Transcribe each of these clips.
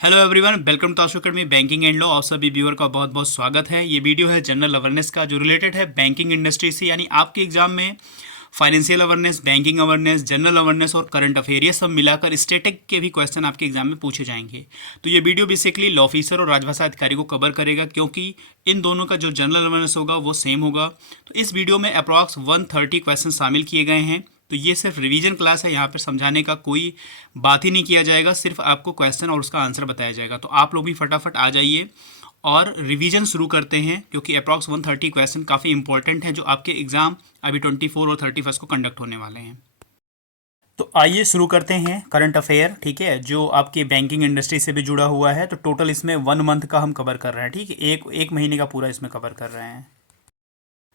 Hello everyone, welcome to Ashu academy banking and law. आप सभी viewer का बहुत बहुत स्वागत है। ये वीडियो है जनरल अवेयरनेस का, जो रिलेटेड है बैंकिंग इंडस्ट्री से, यानी आपके एग्जाम में financial awareness, banking awareness, general awareness और करंट अफेयर, ये सब मिलाकर स्टैटिक के भी क्वेश्चन आपके एग्जाम में पूछे जाएंगे। तो ये वीडियो बेसिकली लॉ ऑफिसर और राजभाषा अधिकारी को कवर करेगा, क्योंकि इन दोनों का जो जनरल अवेयरनेस होगा वो सेम होगा। तो इस वीडियो में अप्रॉक्स 130 क्वेश्चन शामिल किए गए हैं। तो ये सिर्फ रिवीजन क्लास है, यहाँ पर समझाने का कोई बात ही नहीं किया जाएगा, सिर्फ आपको क्वेश्चन और उसका आंसर बताया जाएगा। तो आप लोग भी फटाफट आ जाइए और रिवीजन शुरू करते हैं, क्योंकि अप्रॉक्स 130 क्वेश्चन काफ़ी इंपॉर्टेंट है, जो आपके एग्जाम अभी 24 और 31 को कंडक्ट होने वाले हैं। तो आइए शुरू करते हैं करंट अफेयर, ठीक है, जो आपके बैंकिंग इंडस्ट्री से भी जुड़ा हुआ है। तो टोटल इसमें 1 मंथ का हम कवर कर रहे हैं, ठीक है, एक महीने का पूरा इसमें कवर कर रहे हैं।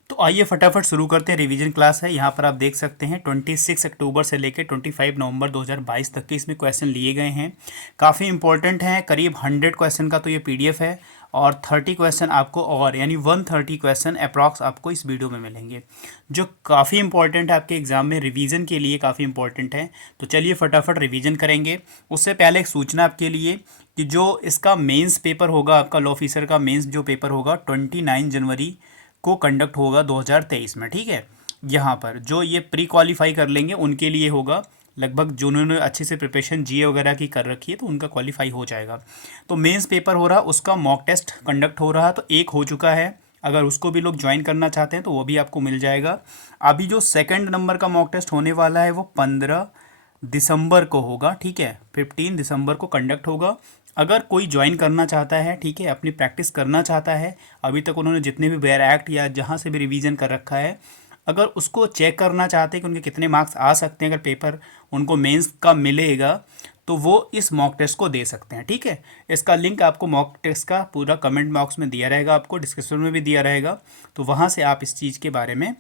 तो आइए फटाफट शुरू करते हैं। रिवीजन क्लास है, यहाँ पर आप देख सकते हैं 26 अक्टूबर से लेकर 25 नवंबर 2022 तक के इसमें क्वेश्चन लिए गए हैं। काफ़ी इंपॉर्टेंट हैं, करीब 100 क्वेश्चन का तो ये पीडीएफ है, और 30 क्वेश्चन आपको, और यानी 130 क्वेश्चन अप्रॉक्स आपको इस वीडियो में मिलेंगे, जो काफ़ी इंपॉर्टेंट है आपके एग्जाम में, रिवीजन के लिए काफ़ी इंपॉर्टेंट है। तो चलिए फटाफट रिवीजन करेंगे। उससे पहले एक सूचना आपके लिए कि जो इसका मेंस पेपर होगा, आपका लॉ ऑफिसर का मेंस जो पेपर होगा 29 जनवरी को कंडक्ट होगा 2023 में, ठीक है। यहाँ पर जो ये प्री क्वालिफाई कर लेंगे उनके लिए होगा, लगभग जिन्होंने अच्छे से प्रिपरेशन जीए वगैरह की कर रखी है तो उनका क्वालिफाई हो जाएगा। तो मेंस पेपर हो रहा, उसका मॉक टेस्ट कंडक्ट हो रहा, तो एक हो चुका है। अगर उसको भी लोग ज्वाइन करना चाहते हैं तो वो भी आपको मिल जाएगा। अभी जो सेकंड नंबर का मॉक टेस्ट होने वाला है वो 15 दिसंबर को होगा, ठीक है, 15 दिसंबर को कंडक्ट होगा। अगर कोई ज्वाइन करना चाहता है, ठीक है, अपनी प्रैक्टिस करना चाहता है, अभी तक उन्होंने जितने भी वेयर एक्ट या जहाँ से भी रिवीजन कर रखा है, अगर उसको चेक करना चाहते हैं कि उनके कितने मार्क्स आ सकते हैं अगर पेपर उनको मेंस का मिलेगा, तो वो इस मॉक टेस्ट को दे सकते हैं, ठीक है। इसका लिंक आपको मॉक टेस्ट का पूरा कमेंट बॉक्स में दिया रहेगा, आपको डिस्क्रिप्शन में भी दिया रहेगा, तो वहाँ से आप इस चीज़ के बारे में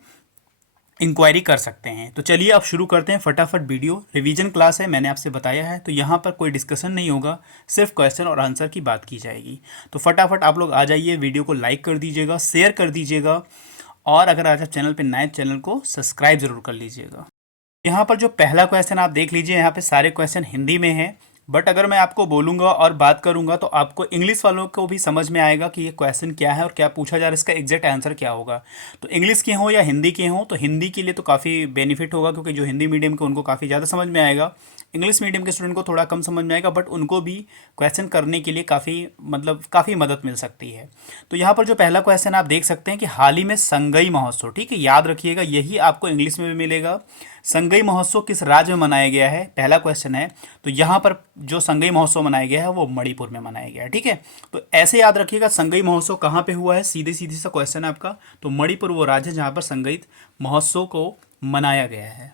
इंक्वायरी कर सकते हैं। तो चलिए अब शुरू करते हैं फटाफट। वीडियो रिवीजन क्लास है, मैंने आपसे बताया है, तो यहाँ पर कोई डिस्कशन नहीं होगा, सिर्फ क्वेश्चन और आंसर की बात की जाएगी। तो फटाफट आप लोग आ जाइए, वीडियो को लाइक कर दीजिएगा, शेयर कर दीजिएगा, और अगर आज आप चैनल पर नए, चैनल को सब्सक्राइब जरूर कर लीजिएगा। यहाँ पर जो पहला क्वेश्चन आप देख लीजिए, यहाँ पे सारे क्वेश्चन हिंदी में हैं, बट अगर मैं आपको बोलूँगा और बात करूँगा तो आपको इंग्लिश वालों को भी समझ में आएगा कि ये क्वेश्चन क्या है और क्या पूछा जा रहा है, इसका एग्जैक्ट आंसर क्या होगा। तो इंग्लिश के हों या हिंदी के हों, तो हिंदी के लिए तो काफ़ी बेनिफिट होगा, क्योंकि जो हिंदी मीडियम के उनको काफ़ी ज़्यादा समझ में आएगा। इंग्लिश मीडियम के स्टूडेंट को थोड़ा कम समझ में आएगा, बट उनको भी क्वेश्चन करने के लिए काफ़ी मदद मिल सकती है। तो यहाँ पर जो पहला क्वेश्चन आप देख सकते हैं कि हाल ही में संगई महोत्सव, ठीक है, याद रखिएगा, यही आपको इंग्लिश में भी मिलेगा। संगई महोत्सव किस राज्य में मनाया गया है, पहला क्वेश्चन है। तो यहाँ पर जो संगई महोत्सव मनाया गया है वो मणिपुर में मनाया गया है, ठीक है। तो ऐसे याद रखिएगा, संगई महोत्सव कहाँ पे हुआ है, सीधे सीधे सा क्वेश्चन है आपका। तो मणिपुर वो राज्य है जहाँ पर संगीत महोत्सव को मनाया गया है।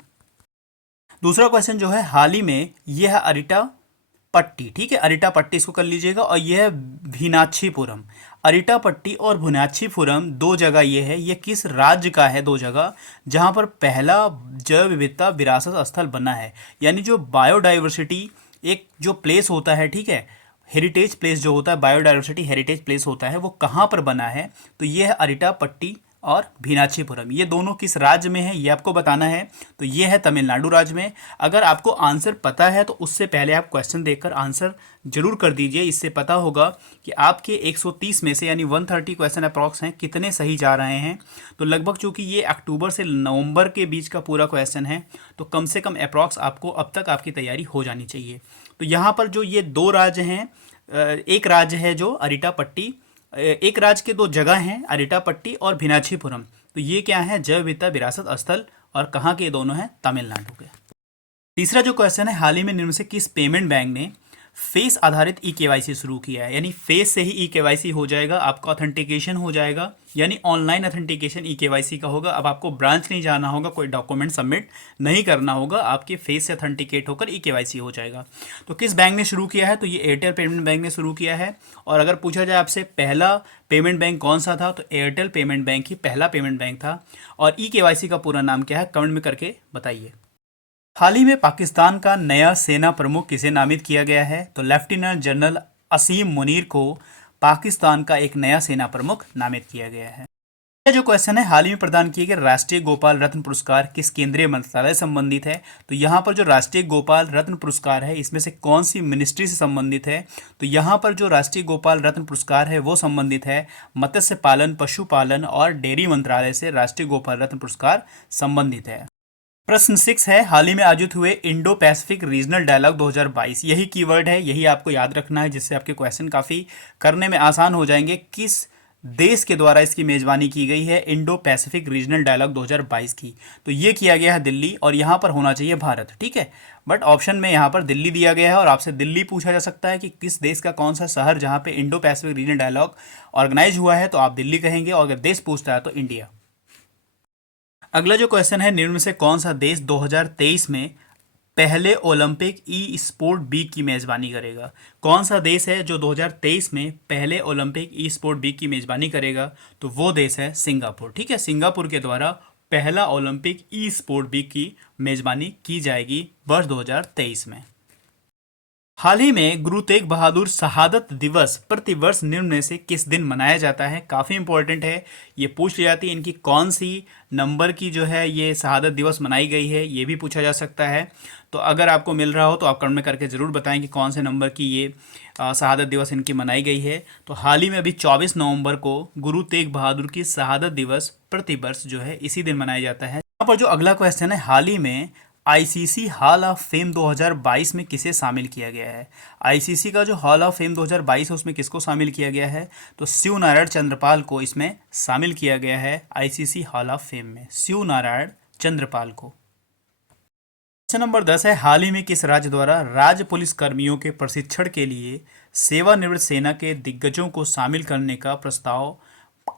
दूसरा क्वेश्चन जो है, हाल ही में यह है अरिटा पट्टी, ठीक है, अरिटा पट्टी इसको कर लीजिएगा, और यह है भीनाक्षीपुरम। अरिटा पट्टी और भुनाक्षीपुरम दो जगह ये है, ये किस राज्य का है, दो जगह जहाँ पर पहला जैव विविधता विरासत स्थल बना है, यानी जो बायोडाइवर्सिटी एक जो प्लेस होता है, ठीक है, हेरिटेज प्लेस जो होता है, बायोडाइवर्सिटी हेरिटेज प्लेस होता है, वो कहाँ पर बना है। तो ये है अरिटा पट्टी और भीनाक्षीपुरम, ये दोनों किस राज्य में है ये आपको बताना है। तो ये है तमिलनाडु राज्य में। अगर आपको आंसर पता है तो उससे पहले आप क्वेश्चन देखकर आंसर जरूर कर दीजिए, इससे पता होगा कि आपके 130 में से, यानी 130 क्वेश्चन अप्रॉक्स हैं, कितने सही जा रहे हैं। तो लगभग चूंकि ये अक्टूबर से नवंबर के बीच का पूरा क्वेश्चन है, तो कम से कम अप्रॉक्स आपको अब तक आपकी तैयारी हो जानी चाहिए। तो यहाँ पर जो ये दो राज्य हैं, एक राज्य है जो अरिटा पट्टी, एक राज्य के दो जगह हैं, अरिटापट्टी और भीनाक्षीपुरम। तो ये क्या है, जैव विविधता विरासत स्थल, और कहाँ के दोनों हैं, तमिलनाडु के। तीसरा जो क्वेश्चन है, हाल ही में निम्न से किस पेमेंट बैंक ने फेस आधारित ई केवाईसी शुरू किया है, यानी फेस से ही ई केवाईसी हो जाएगा, आपका ऑथेंटिकेशन हो जाएगा, यानी ऑनलाइन ऑथेंटिकेशन ई केवाईसी का होगा। अब आपको ब्रांच नहीं जाना होगा, कोई डॉक्यूमेंट सबमिट नहीं करना होगा, आपके फेस से ऑथेंटिकेट होकर ई केवाईसी हो जाएगा। तो किस बैंक ने शुरू किया है, तो ये एयरटेल पेमेंट बैंक ने शुरू किया है। और अगर पूछा जाए आपसे पहला पेमेंट बैंक कौन सा था, तो एयरटेल पेमेंट बैंक ही पहला पेमेंट बैंक था। और ई केवाईसी का पूरा नाम क्या है, कमेंट में करके बताइए। हाल ही में पाकिस्तान का नया सेना प्रमुख किसे नामित किया गया है, तो लेफ्टिनेंट जनरल असीम मुनीर को पाकिस्तान का एक नया सेना प्रमुख नामित किया गया है। यह जो क्वेश्चन है, हाल ही में प्रदान किए गए राष्ट्रीय गोपाल रत्न पुरस्कार किस केंद्रीय मंत्रालय से संबंधित है? तो यहाँ पर जो राष्ट्रीय गोपाल रत्न पुरस्कार है, इसमें से कौन सी मिनिस्ट्री से संबंधित है? तो यहाँ पर जो राष्ट्रीय गोपाल रत्न पुरस्कार है वो संबंधित है मत्स्य पालन, पशुपालन और डेयरी मंत्रालय से राष्ट्रीय गोपाल रत्न पुरस्कार संबंधित है। प्रश्न 6 है, हाल ही में आयोजित हुए इंडो पैसिफिक रीजनल डायलॉग 2022, यही कीवर्ड है, यही आपको याद रखना है, जिससे आपके क्वेश्चन काफ़ी करने में आसान हो जाएंगे। किस देश के द्वारा इसकी मेजबानी की गई है इंडो पैसिफिक रीजनल डायलॉग 2022 की? तो ये किया गया है दिल्ली, और यहाँ पर होना चाहिए भारत, ठीक है। बट ऑप्शन में यहाँ पर दिल्ली दिया गया है, और आपसे दिल्ली पूछा जा सकता है कि किस देश का कौन सा शहर जहाँ पे Indo Pacific regional dialogue organise हुआ है, तो आप दिल्ली कहेंगे, और अगर देश पूछता है तो इंडिया। अगला जो क्वेश्चन है, निम्न में से कौन सा देश 2023 में पहले ओलंपिक ई स्पोर्ट वीक की मेजबानी करेगा? कौन सा देश है जो 2023 में पहले ओलंपिक ई स्पोर्ट वीक की मेजबानी करेगा? तो वो देश है सिंगापुर, ठीक है। सिंगापुर के द्वारा पहला ओलंपिक ई स्पोर्ट वीक की मेजबानी की जाएगी वर्ष 2023 में। हाल ही में गुरु तेग बहादुर शहादत दिवस प्रतिवर्ष निम्न में से किस दिन मनाया जाता है? काफ़ी इंपॉर्टेंट है, ये पूछ ली जाती है। इनकी कौन सी नंबर की जो है ये शहादत दिवस मनाई गई है, ये भी पूछा जा सकता है। तो अगर आपको मिल रहा हो तो आप कमेंट में करके ज़रूर बताएं कि कौन से नंबर की ये शहादत दिवस इनकी मनाई गई है। तो हाल ही में अभी 24 नवंबर को गुरु तेग बहादुर की शहादत दिवस प्रतिवर्ष जो है इसी दिन मनाया जाता है। यहाँ पर जो अगला क्वेश्चन है, हाल ही में आईसीसी हॉल ऑफ फेम 2022 में किसे शामिल किया गया है? आईसीसी का जो हॉल ऑफ फेम 2022 है उसमें किसको शामिल किया गया है? तो शिव नारायण चंद्रपाल को इसमें शामिल किया गया है आईसीसी हॉल ऑफ फेम में, शिव नारायण चंद्रपाल को। क्वेश्चन नंबर 10 है, हाल ही में किस राज्य द्वारा राज्य पुलिस कर्मियों के प्रशिक्षण के लिए सेवानिवृत्त सेना के दिग्गजों को शामिल करने का प्रस्ताव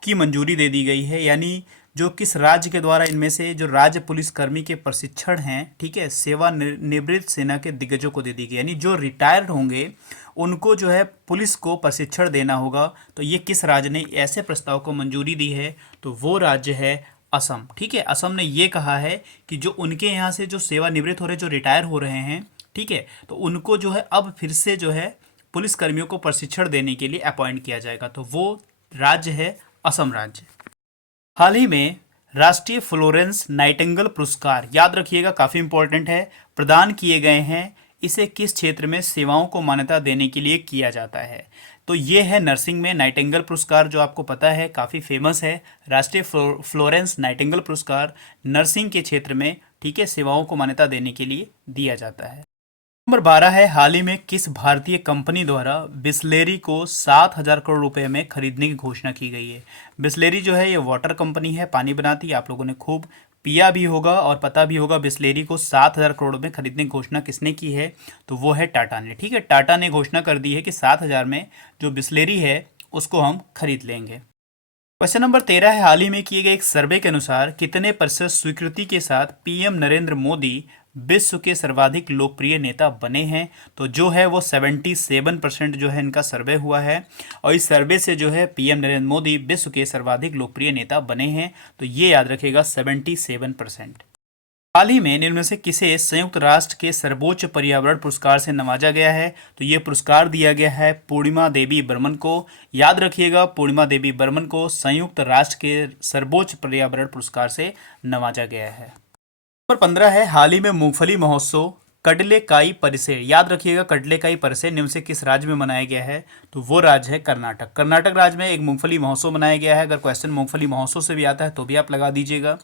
की मंजूरी दे दी गई है? यानी जो किस राज्य के द्वारा इनमें से जो राज्य पुलिसकर्मी के प्रशिक्षण हैं, ठीक है, सेवानिवृत्त सेना के दिग्गजों को दे दी गई, यानी जो रिटायर्ड होंगे उनको जो है पुलिस को प्रशिक्षण देना होगा। तो ये किस राज्य ने ऐसे प्रस्ताव को मंजूरी दी है? तो वो राज्य है असम, ठीक है। असम ने ये कहा है कि जो उनके यहाँ से जो सेवानिवृत्त हो रहे, जो रिटायर हो रहे हैं, ठीक है, तो उनको जो है अब फिर से जो है पुलिसकर्मियों को प्रशिक्षण देने के लिए अपॉइंट किया जाएगा। तो वो राज्य है असम राज्य। हाल ही में राष्ट्रीय फ्लोरेंस नाइटिंगेल पुरस्कार, याद रखिएगा काफ़ी इंपॉर्टेंट है, प्रदान किए गए हैं। इसे किस क्षेत्र में सेवाओं को मान्यता देने के लिए किया जाता है? तो ये है नर्सिंग में नाइटिंगेल पुरस्कार, जो आपको पता है काफ़ी फेमस है। राष्ट्रीय फ्लोरेंस नाइटिंगेल पुरस्कार नर्सिंग के क्षेत्र में, ठीक है, सेवाओं को मान्यता देने के लिए दिया जाता है। नंबर 12 है, हाल ही में किस भारतीय कंपनी द्वारा बिसलेरी को 7,000 करोड़ रुपए में खरीदने की घोषणा की गई है? बिसलेरी जो है ये वाटर कंपनी है, पानी बनाती है, आप लोगों ने खूब पिया भी होगा और पता भी होगा। बिसलेरी को 7,000 करोड़ में खरीदने की घोषणा किसने की है? तो वो है टाटा ने, ठीक है। टाटा ने घोषणा कर दी है कि 7,000 में जो बिसलेरी है उसको हम खरीद लेंगे। क्वेश्चन नंबर 13 है, हाल ही में किए गए एक सर्वे के अनुसार कितने प्रतिशत स्वीकृति के साथ पीएम नरेंद्र मोदी विश्व के सर्वाधिक लोकप्रिय नेता बने हैं? तो जो है वो 77% जो है इनका सर्वे हुआ है, और इस सर्वे से जो है पीएम नरेंद्र मोदी विश्व के सर्वाधिक लोकप्रिय नेता बने हैं। तो ये याद रखिएगा 77%। हाल ही में इनमें से किसे संयुक्त राष्ट्र के सर्वोच्च पर्यावरण पुरस्कार से नवाजा गया है? तो ये पुरस्कार दिया गया है पूर्णिमा देवी बर्मन को। याद रखिएगा पूर्णिमा देवी बर्मन को संयुक्त राष्ट्र के सर्वोच्च पर्यावरण पुरस्कार से नवाजा गया है। नंबर 15 है, हाल ही में मूंगफली महोत्सव कडलेकाई परिसे, याद रखिएगा कडलेकाई परिसे निम्न से किस राज्य में मनाया गया है? तो वो राज्य है कर्नाटक। कर्नाटक राज्य में एक मूंगफली महोत्सव मनाया गया है। अगर क्वेश्चन मूंगफली महोत्सव से भी आता है तो भी आप लगा दीजिएगा,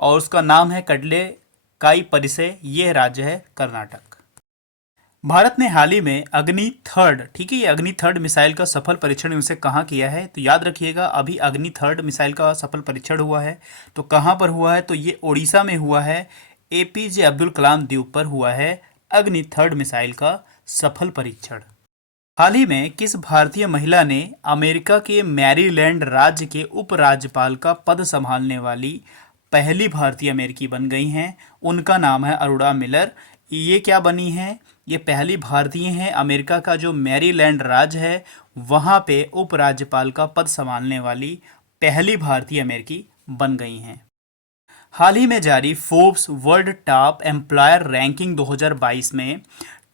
और उसका नाम है कडलेकाई परिसे, ये राज्य है कर्नाटक। भारत ने हाल ही में अग्नि थर्ड, ठीक है, ये अग्नि थर्ड मिसाइल का सफल परीक्षण इनसे कहाँ किया है? तो याद रखिएगा अभी अग्नि थर्ड मिसाइल का सफल परीक्षण हुआ है, तो कहाँ पर हुआ है? तो ये ओडिशा में हुआ है, एपीजे अब्दुल कलाम द्वीप पर हुआ है अग्नि थर्ड मिसाइल का सफल परीक्षण। हाल ही में किस भारतीय महिला ने अमेरिका के मैरीलैंड राज्य के उपराज्यपाल का पद संभालने वाली पहली भारतीय अमेरिकी बन गई हैं? उनका नाम है अरोड़ा मिलर। ये क्या बनी हैं? ये पहली भारतीय हैं अमेरिका का जो मैरीलैंड राज्य है वहाँ पे उपराज्यपाल का पद संभालने वाली पहली भारतीय अमेरिकी बन गई हैं। हाल ही में जारी Forbes world top employer ranking 2022 में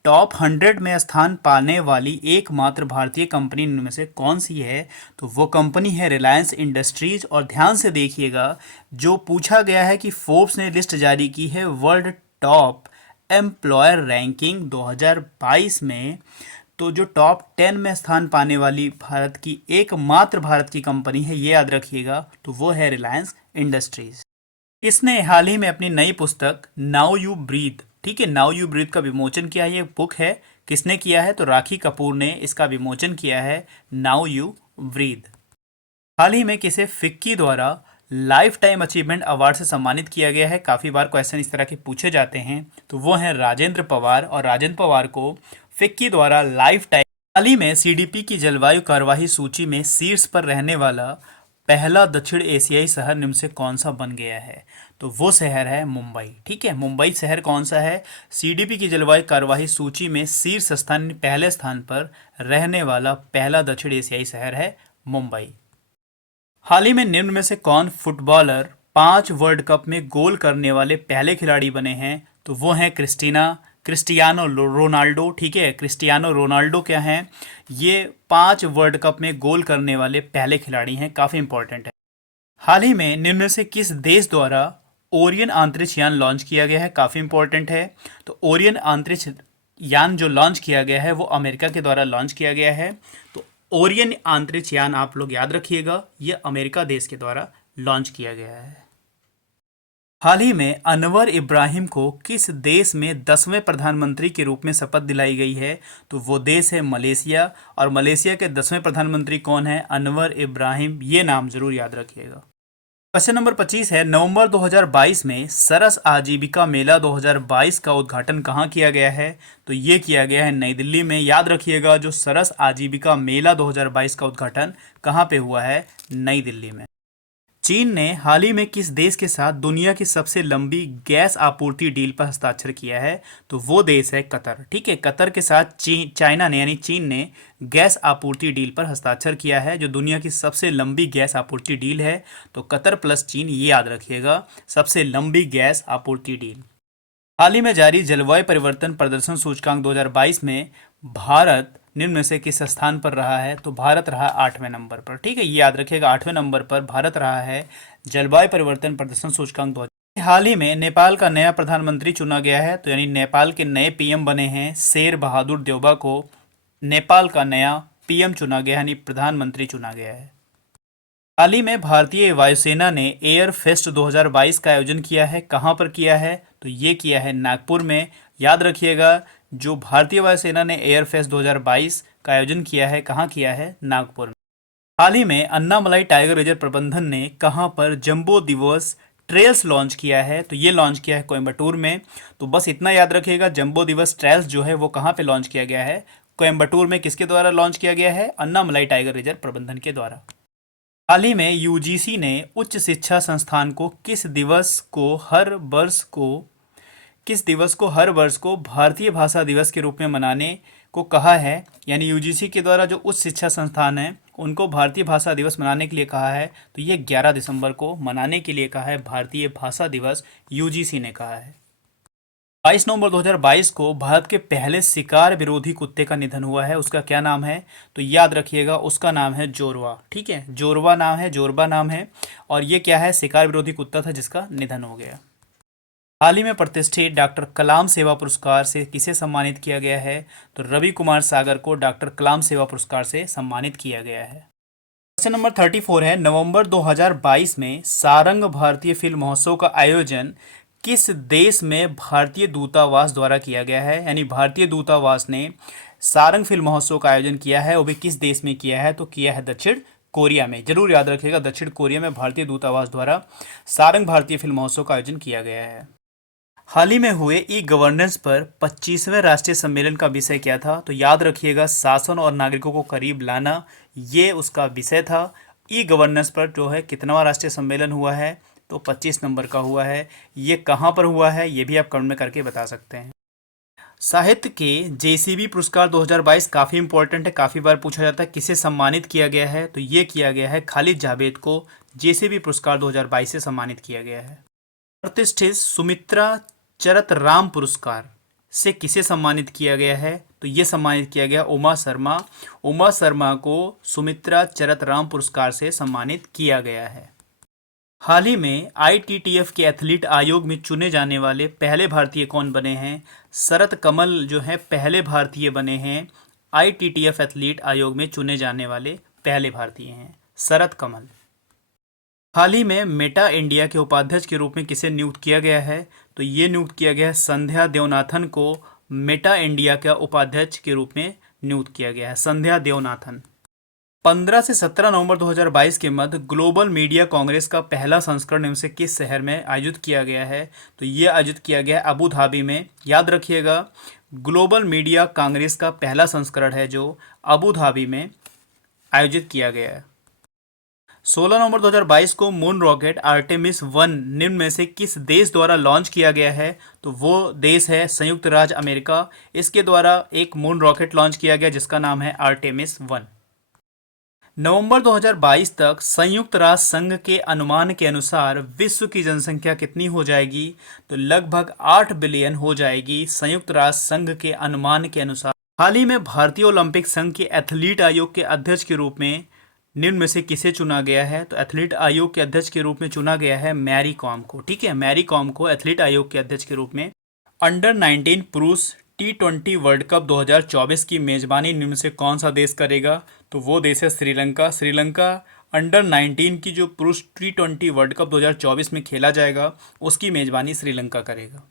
टॉप 100 में स्थान पाने वाली एकमात्र भारतीय कंपनी इनमें से कौन सी है? तो वो कंपनी है रिलायंस इंडस्ट्रीज। और ध्यान से देखिएगा, जो पूछा गया है कि फोर्ब्स ने लिस्ट जारी की है वर्ल्ड टॉप एम्प्लॉयर रैंकिंग 2022 में, तो जो टॉप 10 में स्थान पाने वाली भारत की एकमात्र भारत की कंपनी है, ये याद रखिएगा, तो वो है रिलायंस इंडस्ट्रीज। इसने हाल ही में अपनी नई पुस्तक नाउ यू ब्रीथ, ठीक है, नाउ यू ब्रीथ का विमोचन किया है। ये बुक है, किसने किया है? तो राखी कपूर ने इसका विमोचन किया है, नाउ यू ब्रीथ। हाल ही में किसे फिक्की द्वारा लाइफ टाइम अचीवमेंट अवार्ड से सम्मानित किया गया है? काफ़ी बार क्वेश्चन इस तरह के पूछे जाते हैं, तो वो हैं राजेंद्र पवार। और राजेंद्र पवार को फिक्की द्वारा लाइफ टाइम। हाल ही में सीडीपी की जलवायु कार्यवाही सूची में शीर्ष पर रहने वाला पहला दक्षिण एशियाई शहर निम्न से कौन सा बन गया है? तो वो शहर है मुंबई, ठीक है। मुंबई शहर कौन सा है? सीडीपी की जलवायु कार्यवाही सूची में शीर्ष स्थान, पहले स्थान पर रहने वाला पहला दक्षिण एशियाई शहर है मुंबई। हाल ही में निम्न में से कौन फुटबॉलर 5 वर्ल्ड कप में गोल करने वाले पहले खिलाड़ी बने हैं? तो वो हैं क्रिस्टियानो रोनाल्डो, ठीक है। क्रिस्टियानो रोनाल्डो क्या हैं? ये 5 वर्ल्ड कप में गोल करने वाले पहले खिलाड़ी हैं, काफ़ी इंपॉर्टेंट है। हाल ही में निम्न में से किस देश द्वारा ओरियन अंतरिक्ष यान लॉन्च किया गया है? काफ़ी इंपॉर्टेंट है। तो ओरियन अंतरिक्ष यान जो लॉन्च किया गया है वो अमेरिका के द्वारा लॉन्च किया गया है। तो ओरियन अंतरिक्ष यान आप लोग याद रखिएगा, ये अमेरिका देश के द्वारा लॉन्च किया गया है। हाल ही में अनवर इब्राहिम को किस देश में 10वें प्रधानमंत्री के रूप में शपथ दिलाई गई है? तो वो देश है मलेशिया। और मलेशिया के 10वें प्रधानमंत्री कौन है? अनवर इब्राहिम। ये नाम जरूर याद रखिएगा। क्वेश्चन नंबर 25 है, नवंबर 2022 में सरस आजीविका मेला 2022 का उद्घाटन कहाँ किया गया है? तो ये किया गया है नई दिल्ली में। याद रखिएगा, जो सरस आजीविका मेला 2022 का उद्घाटन कहाँ पे हुआ है? नई दिल्ली में। चीन ने हाल ही में किस देश के साथ दुनिया की सबसे लंबी गैस आपूर्ति डील पर हस्ताक्षर किया है? तो वो देश है कतर, ठीक है। कतर के साथ चाइना ने यानी चीन ने गैस आपूर्ति डील पर हस्ताक्षर किया है, जो दुनिया की सबसे लंबी गैस आपूर्ति डील है। तो कतर प्लस चीन, ये याद रखिएगा, सबसे लंबी गैस आपूर्ति डील। हाल ही में जारी जलवायु परिवर्तन प्रदर्शन सूचकांक 2022 में भारत निम्न में से किस स्थान पर रहा है? तो भारत रहा 8वें नंबर पर, ठीक है। ये याद रखिएगा, 8वें नंबर पर भारत रहा है जलवायु परिवर्तन प्रदर्शन सूचकांक 2022। हाल ही में नेपाल का नया प्रधानमंत्री चुना गया है, तो यानी नेपाल के नए पीएम बने हैं शेर बहादुर देउबा को नेपाल का नया पीएम चुना गया, यानी प्रधानमंत्री चुना गया है। हाल ही में भारतीय वायुसेना ने एयर फेस्ट 2022 का आयोजन किया है, कहाँ पर किया है? तो ये किया है नागपुर में। याद रखिएगा, जो भारतीय वायुसेना ने एयर फेस्ट 2022 का आयोजन किया है, कहाँ किया है? नागपुर में। हाल ही में अन्नामलाई टाइगर रिजर्व प्रबंधन ने कहाँ पर जंबो दिवस ट्रेल्स लॉन्च किया है? तो ये लॉन्च किया है कोयम्बटूर में। तो बस इतना याद रखिएगा, जंबो दिवस ट्रेल्स जो है वो कहाँ पे लॉन्च किया गया है? कोयम्बटूर में। किसके द्वारा लॉन्च किया गया है? अन्नामलाई टाइगर रिजर्व प्रबंधन के द्वारा। हाल ही में यूजीसी ने उच्च शिक्षा संस्थान को किस दिवस को हर वर्ष को भारतीय भाषा दिवस के रूप में मनाने को कहा है? यानी यूजीसी के द्वारा जो उच्च शिक्षा संस्थान है उनको भारतीय भाषा दिवस मनाने के लिए कहा है, तो ये 11 दिसंबर को मनाने के लिए कहा है, भारतीय भाषा दिवस यूजीसी ने कहा है। 22 नवंबर 2022 को भारत के पहले शिकार विरोधी कुत्ते का निधन हुआ है, उसका क्या नाम है? तो याद रखिएगा, उसका नाम है जोरवा, ठीक है। जोरवा नाम है। और ये क्या है? शिकार विरोधी कुत्ता था जिसका निधन हो गया। हाल ही में प्रतिष्ठित डॉक्टर कलाम सेवा पुरस्कार से किसे सम्मानित किया गया है? तो रवि कुमार सागर को डॉक्टर कलाम सेवा पुरस्कार से सम्मानित किया गया है। क्वेश्चन नंबर 34 है, नवंबर 2022 में सारंग भारतीय फिल्म महोत्सव का आयोजन किस देश में भारतीय दूतावास द्वारा किया गया है? यानी भारतीय दूतावास ने सारंग फिल्म महोत्सव का आयोजन किया है, वो भी किस देश में किया है? तो किया है दक्षिण कोरिया में। जरूर याद रखिएगा, दक्षिण कोरिया में भारतीय दूतावास द्वारा सारंग भारतीय फिल्म महोत्सव का आयोजन किया गया है। हाल ही में हुए ई गवर्नेंस पर 25वें राष्ट्रीय सम्मेलन का विषय क्या था? तो याद रखिएगा, शासन और नागरिकों को करीब लाना, ये उसका विषय था। ई गवर्नेंस पर जो है कितनावा राष्ट्रीय सम्मेलन हुआ है? तो 25 नंबर का हुआ है। ये कहाँ पर हुआ है, ये भी आप कमेंट में करके बता सकते हैं। साहित्य के जेसीबी पुरस्कार 2022 काफ़ी इंपॉर्टेंट है, काफ़ी बार पूछा जाता है किसे सम्मानित किया गया है? तो ये किया गया है खालिद जावेद को जेसीबी पुरस्कार 2022 से सम्मानित किया गया है। प्रतिष्ठित सुमित्रा चरतराम पुरस्कार से किसे सम्मानित किया गया है? तो ये सम्मानित किया गया उमा शर्मा। उमा शर्मा को सुमित्रा चरतराम पुरस्कार से सम्मानित किया गया है। हाल ही में आईटीटीएफ के एथलीट आयोग में चुने जाने वाले पहले भारतीय कौन बने हैं? शरत कमल जो है पहले भारतीय बने हैं। आईटीटीएफ एथलीट आयोग में चुने जाने वाले पहले भारतीय हैं शरत कमल। हाल ही में मेटा इंडिया के उपाध्यक्ष के रूप में किसे नियुक्त किया गया है? तो ये नियुक्त किया गया है संध्या देवनाथन को मेटा इंडिया का उपाध्यक्ष के रूप में नियुक्त किया गया है, संध्या देवनाथन। 15 से 17 नवंबर 2022 के मध्य ग्लोबल मीडिया कांग्रेस का पहला संस्करण निम्न से किस शहर में आयोजित किया गया है? तो ये आयोजित किया गया है अबू धाबी में। याद रखिएगा, ग्लोबल मीडिया कांग्रेस का पहला संस्करण है जो अबू धाबी में आयोजित किया गया है। 16 नवंबर 2022 को मून रॉकेट आर्टेमिस 1 निम्न में से किस देश द्वारा लॉन्च किया गया है? तो वो देश है संयुक्त राज्य अमेरिका। इसके द्वारा एक मून रॉकेट लॉन्च किया गया जिसका नाम है आर्टेमिस 1। नवंबर 2022 तक संयुक्त राष्ट्र संघ के अनुमान के अनुसार विश्व की जनसंख्या कितनी हो जाएगी? तो लगभग 8 बिलियन हो जाएगी संयुक्त राष्ट्र संघ के अनुमान के अनुसार। हाल ही में भारतीय ओलंपिक संघ के एथलीट आयोग के अध्यक्ष के रूप में निम्न में से किसे चुना गया है? तो एथलीट आयोग के अध्यक्ष के रूप में चुना गया है मैरी कॉम को। ठीक है, मैरी कॉम को एथलीट आयोग के अध्यक्ष के रूप में। अंडर 19 पुरुष T20 वर्ल्ड कप 2024 की मेजबानी निम्न से कौन सा देश करेगा? तो वो देश है श्रीलंका। श्रीलंका अंडर 19 की जो पुरुष T20 वर्ल्ड कप 2024 में खेला जाएगा उसकी मेजबानी श्रीलंका करेगा।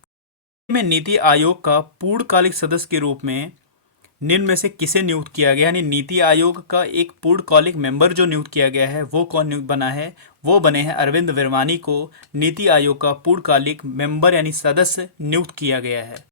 में नीति आयोग का पूर्णकालिक सदस्य के रूप में निम्न में से किसे नियुक्त किया गया? यानी नीति आयोग का एक पूर्णकालिक मेंबर जो नियुक्त किया गया है वो कौन नियुक्त बना है? वो बने हैं अरविंद विरवानी को नीति आयोग का पूर्णकालिक मेंबर यानी सदस्य नियुक्त किया गया है।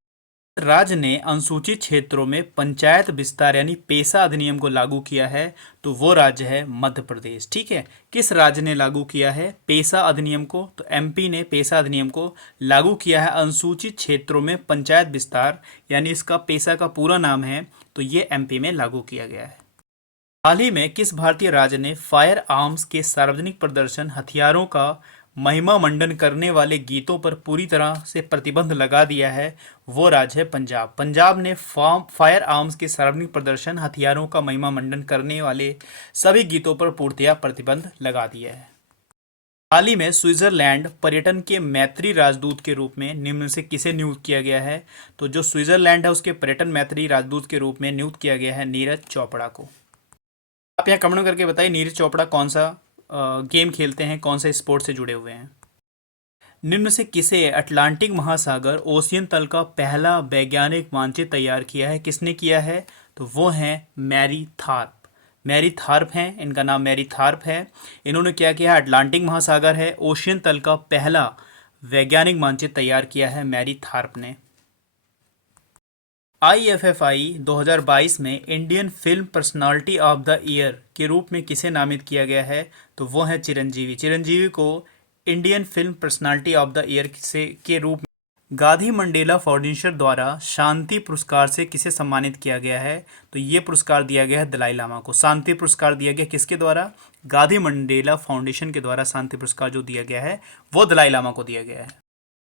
राज्य ने अनुसूचित क्षेत्रों में पंचायत विस्तार यानी पेशा अधिनियम को लागू किया है, तो वो राज्य है मध्य प्रदेश। ठीक है, किस राज्य ने लागू किया है पेशा अधिनियम को? तो एमपी ने पेशा अधिनियम को लागू किया है अनुसूचित क्षेत्रों में पंचायत विस्तार, यानी इसका पेशा का पूरा नाम है, तो ये एमपी में लागू किया गया है। हाल ही में किस भारतीय राज्य ने फायर आर्म्स के सार्वजनिक प्रदर्शन हथियारों का महिमा मंडन करने वाले गीतों पर पूरी तरह से प्रतिबंध लगा दिया है? वो राज्य है पंजाब। पंजाब ने फायर आर्म्स के सार्वजनिक प्रदर्शन हथियारों का महिमा मंडन करने वाले सभी गीतों पर पूर्णतया प्रतिबंध लगा दिया है। हाल ही में स्विट्जरलैंड पर्यटन के मैत्री राजदूत के रूप में निम्न से किसे नियुक्त किया गया है? तो जो स्विट्जरलैंड है उसके पर्यटन मैत्री राजदूत के रूप में नियुक्त किया गया है नीरज चोपड़ा को। आप यहाँ कमेंट करके बताइए नीरज चोपड़ा कौन सा गेम खेलते हैं, कौन से स्पोर्ट से जुड़े हुए हैं। निम्न से किसे अटलांटिक महासागर ओशियन तल का पहला वैज्ञानिक मानचित्र तैयार किया है? किसने किया है? तो वो हैं मैरी थार्प। मैरी थार्प हैं, इनका नाम मैरी थार्प है। इन्होंने क्या किया है? अटलांटिक महासागर है ओशियन तल का पहला वैज्ञानिक मानचित्र तैयार किया है मैरी थार्प ने। IFFI 2022 में Indian film personality of the year के रूप में किसे नामित किया गया है? तो वो है चिरंजीवी। चिरंजीवी को Indian film personality of the year से के रूप में गांधी मंडेला फाउंडेशन द्वारा शांति पुरस्कार से किसे सम्मानित किया गया है? तो ये पुरस्कार दिया गया है दलाई लामा को। शांति पुरस्कार दिया गया किसके द्वारा? गांधी मंडेला फाउंडेशन के द्वारा शांति पुरस्कार जो दिया गया है वो दलाई लामा को दिया गया है।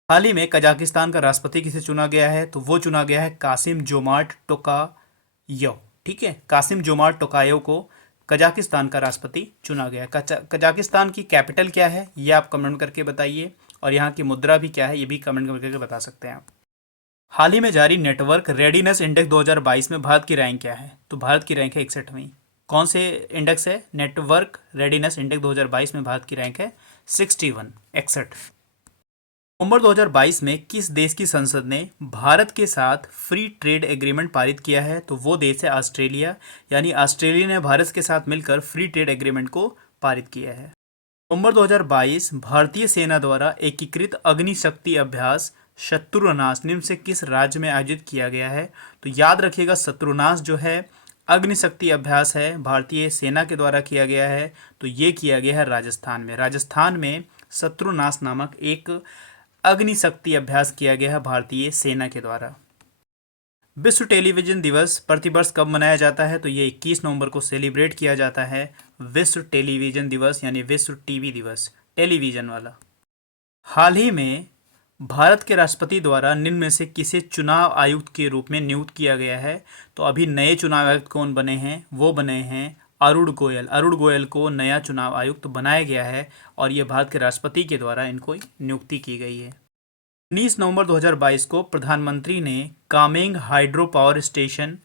हाल ही में कजाकिस्तान का राष्ट्रपति किसे चुना गया है? तो वो चुना गया है कासिम जोमार्ट टोकायव। ठीक है, कासिम जोमार्ट टोकायव को कजाकिस्तान का राष्ट्रपति चुना गया है। कजाकिस्तान की कैपिटल क्या है ये आप कमेंट करके बताइए, और यहाँ की मुद्रा भी क्या है ये भी कमेंट करके बता सकते हैं आप। हाल ही में जारी नेटवर्क रेडीनेस इंडेक्स 2022 में भारत की रैंक क्या है? तो भारत की रैंक है 61वीं। कौन से इंडेक्स है? नेटवर्क रेडीनेस इंडेक्स 2022 में भारत की रैंक है 61। नवंबर 2022 में किस देश की संसद ने भारत के साथ फ्री ट्रेड एग्रीमेंट पारित किया है? तो वो देश है ऑस्ट्रेलिया, यानी ऑस्ट्रेलिया ने भारत के साथ मिलकर फ्री ट्रेड एग्रीमेंट को पारित किया है। नवंबर 2022 भारतीय सेना द्वारा एकीकृत अग्निशक्ति अभ्यास शत्रुनाश निम्न से किस राज्य में आयोजित किया गया है? तो याद रखिएगा शत्रुनाश जो है अग्निशक्ति अभ्यास है भारतीय सेना के द्वारा किया गया है, तो ये किया गया है राजस्थान में। राजस्थान में शत्रुनाश नामक एक अग्निशक्ति अभ्यास किया गया है भारतीय सेना के द्वारा। विश्व टेलीविजन दिवस प्रतिवर्ष कब मनाया जाता है? तो ये 21 नवंबर को सेलिब्रेट किया जाता है विश्व टेलीविजन दिवस, यानी विश्व टीवी दिवस, टेलीविजन वाला। हाल ही में भारत के राष्ट्रपति द्वारा निम्न में से किसे चुनाव आयुक्त के रूप में नियुक्त किया गया है? तो अभी नए चुनाव आयुक्त कौन बने हैं? वो बने हैं अरुण गोयल। अरुण गोयल को नया चुनाव आयुक्त बनाया गया है और ये भारत के राष्ट्रपति के द्वारा इनको नियुक्ति की गई है। 19 नवंबर 2022 को प्रधानमंत्री ने कामेंग हाइड्रो पावर स्टेशन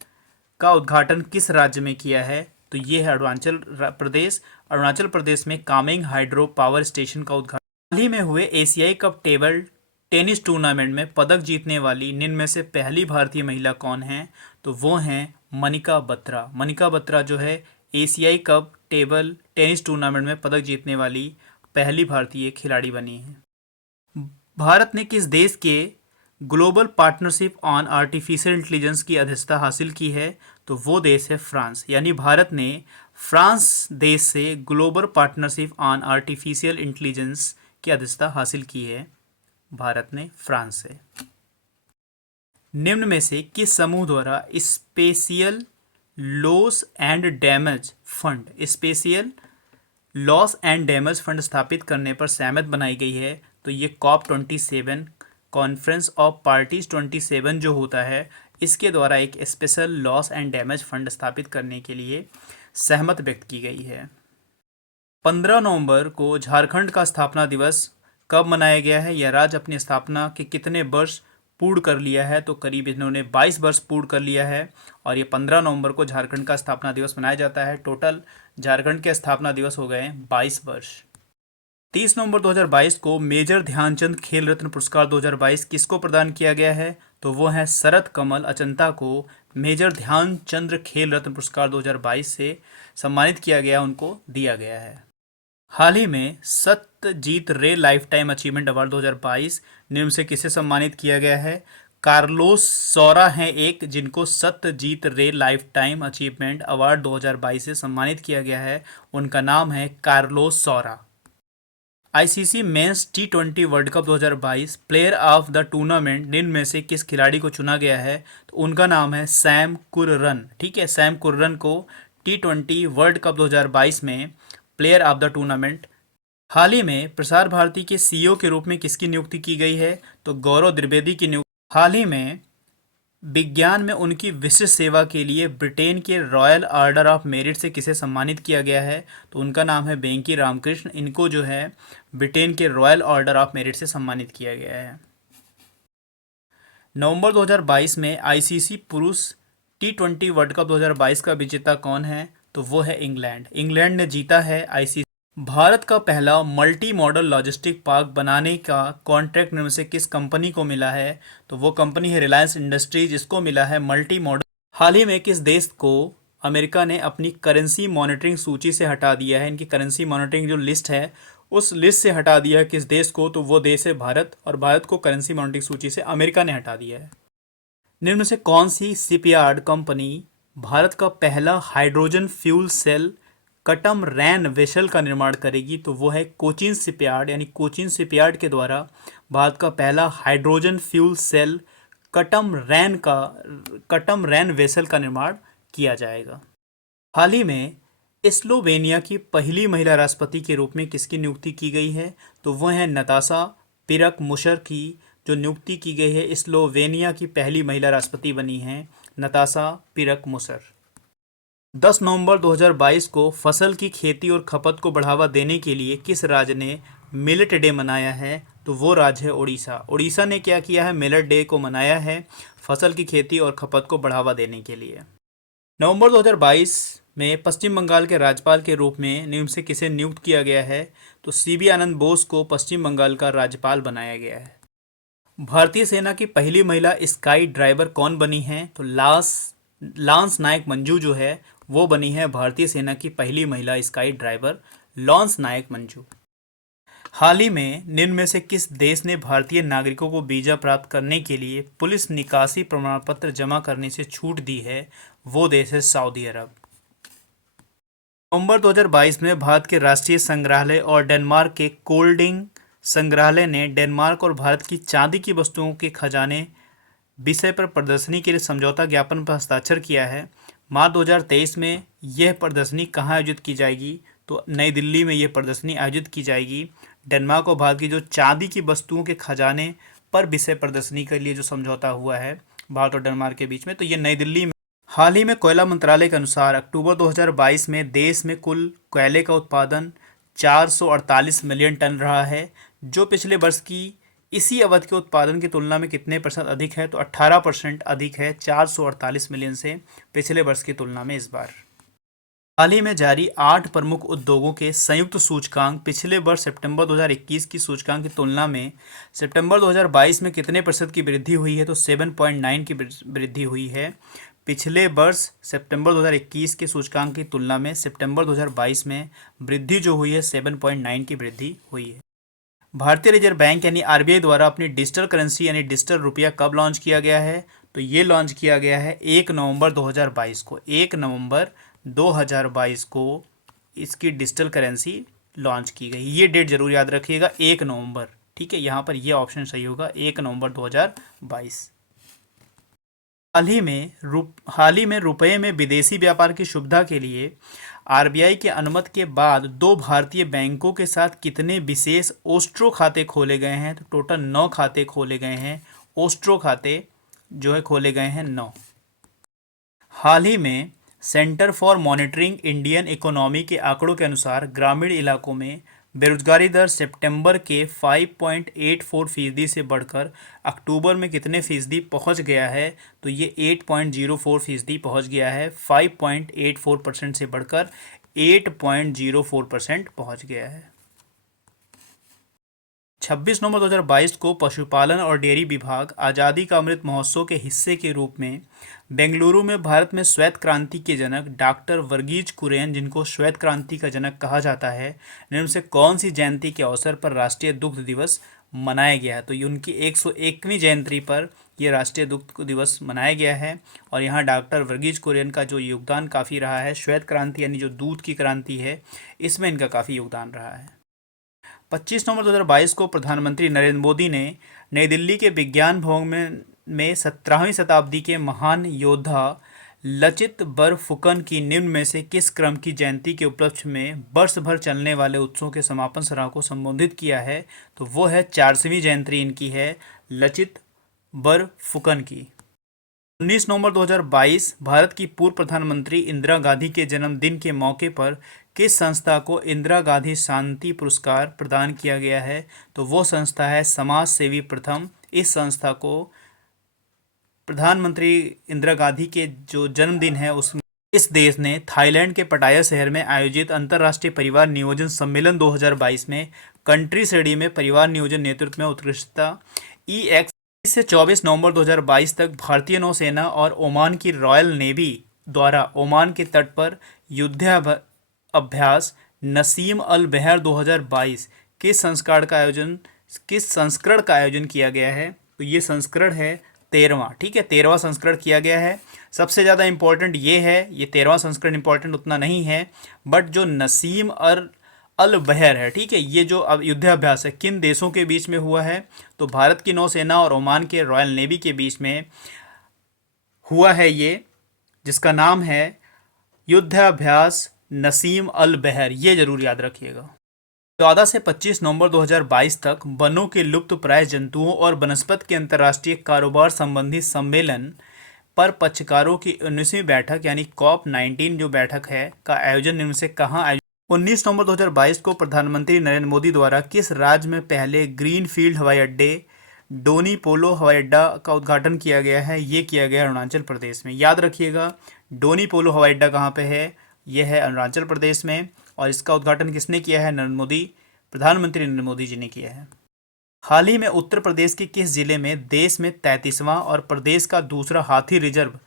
का उद्घाटन किस राज्य में किया है? तो ये है अरुणाचल प्रदेश। अरुणाचल प्रदेश में कामेंग हाइड्रो पावर स्टेशन का उद्घाटन। हाल ही में हुए एशियाई कप टेबल टेनिस टूर्नामेंट में पदक जीतने वाली निम्न में से पहली भारतीय महिला कौन है? तो वो हैं मनिका बत्रा। मनिका बत्रा जो है एशियाई कप टेबल टेनिस टूर्नामेंट में पदक जीतने वाली पहली भारतीय खिलाड़ी बनी है। भारत ने किस देश के global partnership on artificial intelligence की अध्यक्षता हासिल की है? तो वो देश है फ्रांस। यानी भारत ने फ्रांस देश से global partnership on artificial intelligence की अध्यक्षता हासिल की है भारत ने फ्रांस से। निम्न में से किस समूह द्वारा special loss and damage fund स्थापित करने पर सहमत बनाई गई है? तो ये COP27 कॉन्फ्रेंस ऑफ पार्टीज 27 जो होता है इसके द्वारा एक special loss and damage fund स्थापित करने के लिए सहमत व्यक्त की गई है। 15 नवंबर को झारखंड का स्थापना दिवस कब मनाया गया है? यह राज्य अपनी स्थापना के कितने वर्ष पूर्ण कर लिया है? तो करीब इन्होंने 22 वर्ष पूर्ण कर लिया है और ये 15 नवंबर को झारखंड का स्थापना दिवस मनाया जाता है। टोटल झारखंड के स्थापना दिवस हो गए 22 वर्ष। 30 नवंबर 2022 को मेजर ध्यानचंद खेल रत्न पुरस्कार 2022 किसको प्रदान किया गया है? तो वो है शरत कमल अचंता को मेजर ध्यानचंद खेल रत्न पुरस्कार 2022 से सम्मानित किया गया, उनको दिया गया है। हाल ही में सत्यजीत रे लाइफ टाइम अचीवमेंट अवार्ड 2022 निम्न से किसे सम्मानित किया गया है? कार्लोस सौरा हैं एक जिनको सत्यजीत रे लाइफ टाइम अचीवमेंट अवार्ड 2022 से सम्मानित किया गया है, उनका नाम है Carlos Saura. ICC men's T20 world cup 2022 player of the tournament निम्न में से किस खिलाड़ी को चुना गया है? तो उनका नाम है सैम कुररन। ठीक है, सैम कुररन को T20 वर्ल्ड कप 2022 में प्लेयर ऑफ द टूर्नामेंट। हाल ही में प्रसार भारती के CEO के रूप में किसकी नियुक्ति की गई है? तो गौरव द्विवेदी की नियुक्ति। हाल ही में विज्ञान में उनकी विशिष्ट सेवा के लिए ब्रिटेन के रॉयल ऑर्डर ऑफ मेरिट से किसे सम्मानित किया गया है? तो उनका नाम है बेंकी रामकृष्ण। इनको जो है ब्रिटेन के रॉयल ऑर्डर ऑफ मेरिट से सम्मानित किया गया है। नवंबर 2022 में आईसीसी पुरुष T20 वर्ल्ड कप 2022 का विजेता कौन है? तो वो है इंग्लैंड। इंग्लैंड ने जीता है आईसीसी। भारत का पहला मल्टी मॉडल लॉजिस्टिक पार्क बनाने का कॉन्ट्रैक्ट निम्न से किस कंपनी को मिला है? तो वो कंपनी है रिलायंस इंडस्ट्रीज, जिसको मिला है मल्टी मॉडल। हाल ही में किस देश को अमेरिका ने अपनी करेंसी मॉनिटरिंग सूची से हटा दिया है? इनकी करेंसी मॉनिटरिंग जो लिस्ट है उस लिस्ट से हटा दिया है किस देश को? तो वो देश है भारत, और भारत को करेंसी मॉनिटरिंग सूची से अमेरिका ने हटा दिया है। निम्न से कौन सी शिपयार्ड कंपनी भारत का पहला हाइड्रोजन फ्यूल सेल कटम रैन वेसल का निर्माण करेगी? तो वो है कोचीन शिपयार्ड। यानी कोचीन शिपयार्ड के द्वारा भारत का पहला हाइड्रोजन फ्यूल सेल कटम रैन वेसल का निर्माण किया जाएगा। हाल ही में स्लोवेनिया की पहली महिला राष्ट्रपति के रूप में किसकी नियुक्ति की गई है? तो वह है नताशा पिरक मुशर की जो नियुक्ति की गई है। स्लोवेनिया की पहली महिला राष्ट्रपति बनी है नताशा पिरक मुशर। 10 नवंबर 2022 को फसल की खेती और खपत को बढ़ावा देने के लिए किस राज्य ने मिलेट डे मनाया है? तो वो राज्य है उड़ीसा। उड़ीसा ने क्या किया है? मिलेट डे को मनाया है फसल की खेती और खपत को बढ़ावा देने के लिए। नवंबर 2022 में पश्चिम बंगाल के राज्यपाल के रूप में निम्न से किसे नियुक्त किया गया है? तो CB आनंद बोस को पश्चिम बंगाल का राज्यपाल बनाया गया है। भारतीय सेना की पहली महिला स्काई ड्राइवर कौन बनी है? तो लांस नायक मंजू जो है वो बनी है भारतीय सेना की पहली महिला स्काई ड्राइवर लांस नायक मंजू। हाल ही में निम्न में से किस देश ने भारतीय नागरिकों को वीजा प्राप्त करने के लिए पुलिस निकासी प्रमाण पत्र जमा करने से छूट दी है? वो देश है सऊदी अरब। नवंबर 2022 में भारत के राष्ट्रीय संग्रहालय और डेनमार्क के कोल्डिंग संग्रहालय ने डेनमार्क और भारत की चांदी की वस्तुओं के खजाने विषय पर प्रदर्शनी के लिए समझौता ज्ञापन पर हस्ताक्षर किया है। मार्च 2023 में यह प्रदर्शनी कहाँ आयोजित की जाएगी? तो नई दिल्ली में यह प्रदर्शनी आयोजित की जाएगी। डेनमार्क और भारत की जो चांदी की वस्तुओं के खजाने पर विषय प्रदर्शनी के लिए जो समझौता हुआ है भारत और डेनमार्क के बीच में, तो ये नई दिल्ली में। हाल ही में कोयला मंत्रालय के अनुसार अक्टूबर 2022 में देश में कुल कोयले का उत्पादन 448 मिलियन टन रहा है, जो पिछले वर्ष की इसी अवधि के उत्पादन की तुलना में कितने % अधिक है, तो 18% अधिक है 448 मिलियन से पिछले वर्ष की तुलना में इस बार। हाल ही में जारी 8 प्रमुख उद्योगों के संयुक्त सूचकांक पिछले वर्ष सितंबर 2021 की सूचकांक की तुलना में सितंबर 2022 में कितने % की वृद्धि हुई है, तो 7.9 की वृद्धि हुई है। पिछले वर्ष सितंबर 2021 के सूचकांक की तुलना में सितंबर 2022 में वृद्धि जो हुई है 7.9 की वृद्धि हुई है। भारतीय रिजर्व बैंक यानी आरबीआई द्वारा अपनी डिजिटल करेंसी यानी डिजिटल रुपया कब लॉन्च किया गया है, तो ये लॉन्च किया गया है 1 नवंबर 2022 को। 1 नवंबर 2022 को इसकी डिजिटल करेंसी लॉन्च की गई। ये डेट जरूर याद रखिएगा, 1 नवंबर। ठीक है, यहाँ पर ये ऑप्शन सही होगा, 1 नवंबर 2022। हाल ही में रुपये में विदेशी व्यापार की सुविधा के लिए आरबीआई की अनुमति के बाद 2 भारतीय बैंकों के साथ कितने विशेष ओस्ट्रो खाते खोले गए हैं, तो टोटल 9 खाते खोले गए हैं। ओस्ट्रो खाते जो है खोले गए हैं 9। हाल ही में centre for monitoring Indian economy के आंकड़ों के अनुसार ग्रामीण इलाकों में बेरोजगारी दर सितंबर के 5.84% से बढ़कर अक्टूबर में कितने फीसदी पहुंच गया है, तो ये 8.04% पहुंच गया है। 5.84% से बढ़कर 8.04% पहुंच गया है। 26 नवंबर 2022 को पशुपालन और डेयरी विभाग आज़ादी का अमृत महोत्सव के हिस्से के रूप में बेंगलुरु में भारत में श्वेत क्रांति के जनक डॉक्टर वर्गीज कुरियन, जिनको श्वेत क्रांति का जनक कहा जाता है, इनमें से कौन सी जयंती के अवसर पर राष्ट्रीय दुग्ध दिवस मनाया गया है, तो ये उनकी 101वीं जयंती पर ये राष्ट्रीय दुग्ध दिवस मनाया गया है। और यहाँ डॉक्टर वर्गीज कुरियन का जो योगदान काफ़ी रहा है, श्वेत क्रांति यानी जो दूध की क्रांति है, इसमें इनका काफ़ी योगदान रहा है। 25 नवंबर 2022 को प्रधानमंत्री नरेंद्र मोदी ने नई दिल्ली के विज्ञान भवन में 17वीं शताब्दी के महान योद्धा लचित बरफुकन की निम्न में से किस क्रम की जयंती के उपलक्ष्य में वर्ष भर चलने वाले उत्सवों के समापन समारोह को संबोधित किया है, तो वो है 400वीं जयंती इनकी है लचित बरफुकन की। 19 नवंबर 2022 भारत की पूर्व प्रधानमंत्री इंदिरा गांधी के जन्मदिन के मौके पर किस संस्था को इंदिरा गांधी शांति पुरस्कार प्रदान किया गया है, तो वो संस्था है समाज सेवी प्रथम। इस संस्था को प्रधानमंत्री इंदिरा गांधी के जो जन्मदिन है उसमें इस देश ने थाईलैंड के पटाया शहर में आयोजित अंतर्राष्ट्रीय परिवार नियोजन सम्मेलन 2022 में कंट्री श्रेणी में परिवार नियोजन नेतृत्व में उत्कृष्टता EX से 24 नवंबर 2022 तक भारतीय नौसेना और ओमान की रॉयल नेवी द्वारा ओमान के तट पर युद्धाभ्यास नसीम अल बहर 2022 किस संस्करण का आयोजन किया गया है, तो ये संस्करण है 13वां। ठीक है, 13वां संस्करण किया गया है। सबसे ज़्यादा इंपॉर्टेंट ये है, ये 13वां संस्करण इंपॉर्टेंट उतना नहीं है, बट जो नसीम अल बहर है, ठीक है, ये जो अब युद्धाभ्यास है किन देशों के बीच में हुआ है, तो भारत की नौसेना और ओमान के रॉयल नेवी के बीच में हुआ है ये, जिसका नाम है युद्धाभ्यास नसीम अल बहर। ये जरूर याद रखिएगा। 14 से 25 नवंबर 2022 तक वनों के लुप्त प्राय जंतुओं और वनस्पति के अंतर्राष्ट्रीय कारोबार संबंधी सम्मेलन पर पक्षकारों की 19वीं बैठक यानी COP19 जो बैठक है का आयोजन इनमें से कहाँ आयोजित। 19 नवंबर 2022 को प्रधानमंत्री नरेंद्र मोदी द्वारा किस राज्य में पहले ग्रीन फील्ड हवाई अड्डे डोनी पोलो हवाई अड्डा का उद्घाटन किया गया है, ये किया गया अरुणाचल प्रदेश में। याद रखिएगा, डोनी पोलो हवाई अड्डा कहाँ पे है, यह है अरुणाचल प्रदेश में, और इसका उद्घाटन किसने किया है, प्रधानमंत्री नरेंद्र मोदी जी ने किया है। हाल ही में उत्तर प्रदेश के किस जिले में देश में 33वां और प्रदेश का दूसरा हाथी रिजर्व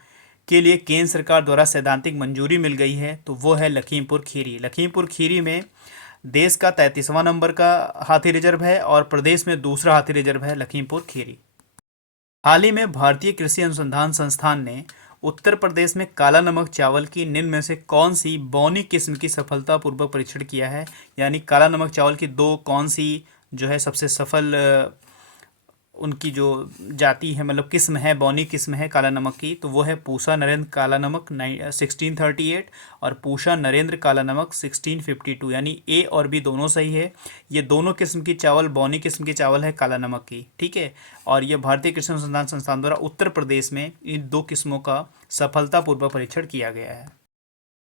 के लिए केंद्र सरकार द्वारा सैद्धांतिक मंजूरी मिल गई है, तो वो है लखीमपुर खीरी। लखीमपुर खीरी में देश का 33वां नंबर का हाथी रिजर्व है और प्रदेश में दूसरा हाथी रिजर्व है लखीमपुर खीरी। हाल ही में भारतीय कृषि अनुसंधान संस्थान ने उत्तर प्रदेश में काला नमक चावल की निम्न में से कौन सी बौनी किस्म की सफलतापूर्वक परीक्षण किया है, यानी काला नमक चावल की कौन सी जो है सबसे सफल उनकी जो जाति है, मतलब किस्म है, बौनी किस्म है काला नमक की, तो वो है पूसा नरेंद्र काला नमक 1638 और पूसा नरेंद्र काला नमक 1652, यानी ए और बी दोनों सही है। ये दोनों किस्म की चावल बौनी किस्म की चावल है काला नमक की, ठीक है। और ये भारतीय कृषि अनुसंधान संस्थान द्वारा उत्तर प्रदेश में इन दो किस्मों का सफलतापूर्वक परीक्षण किया गया है।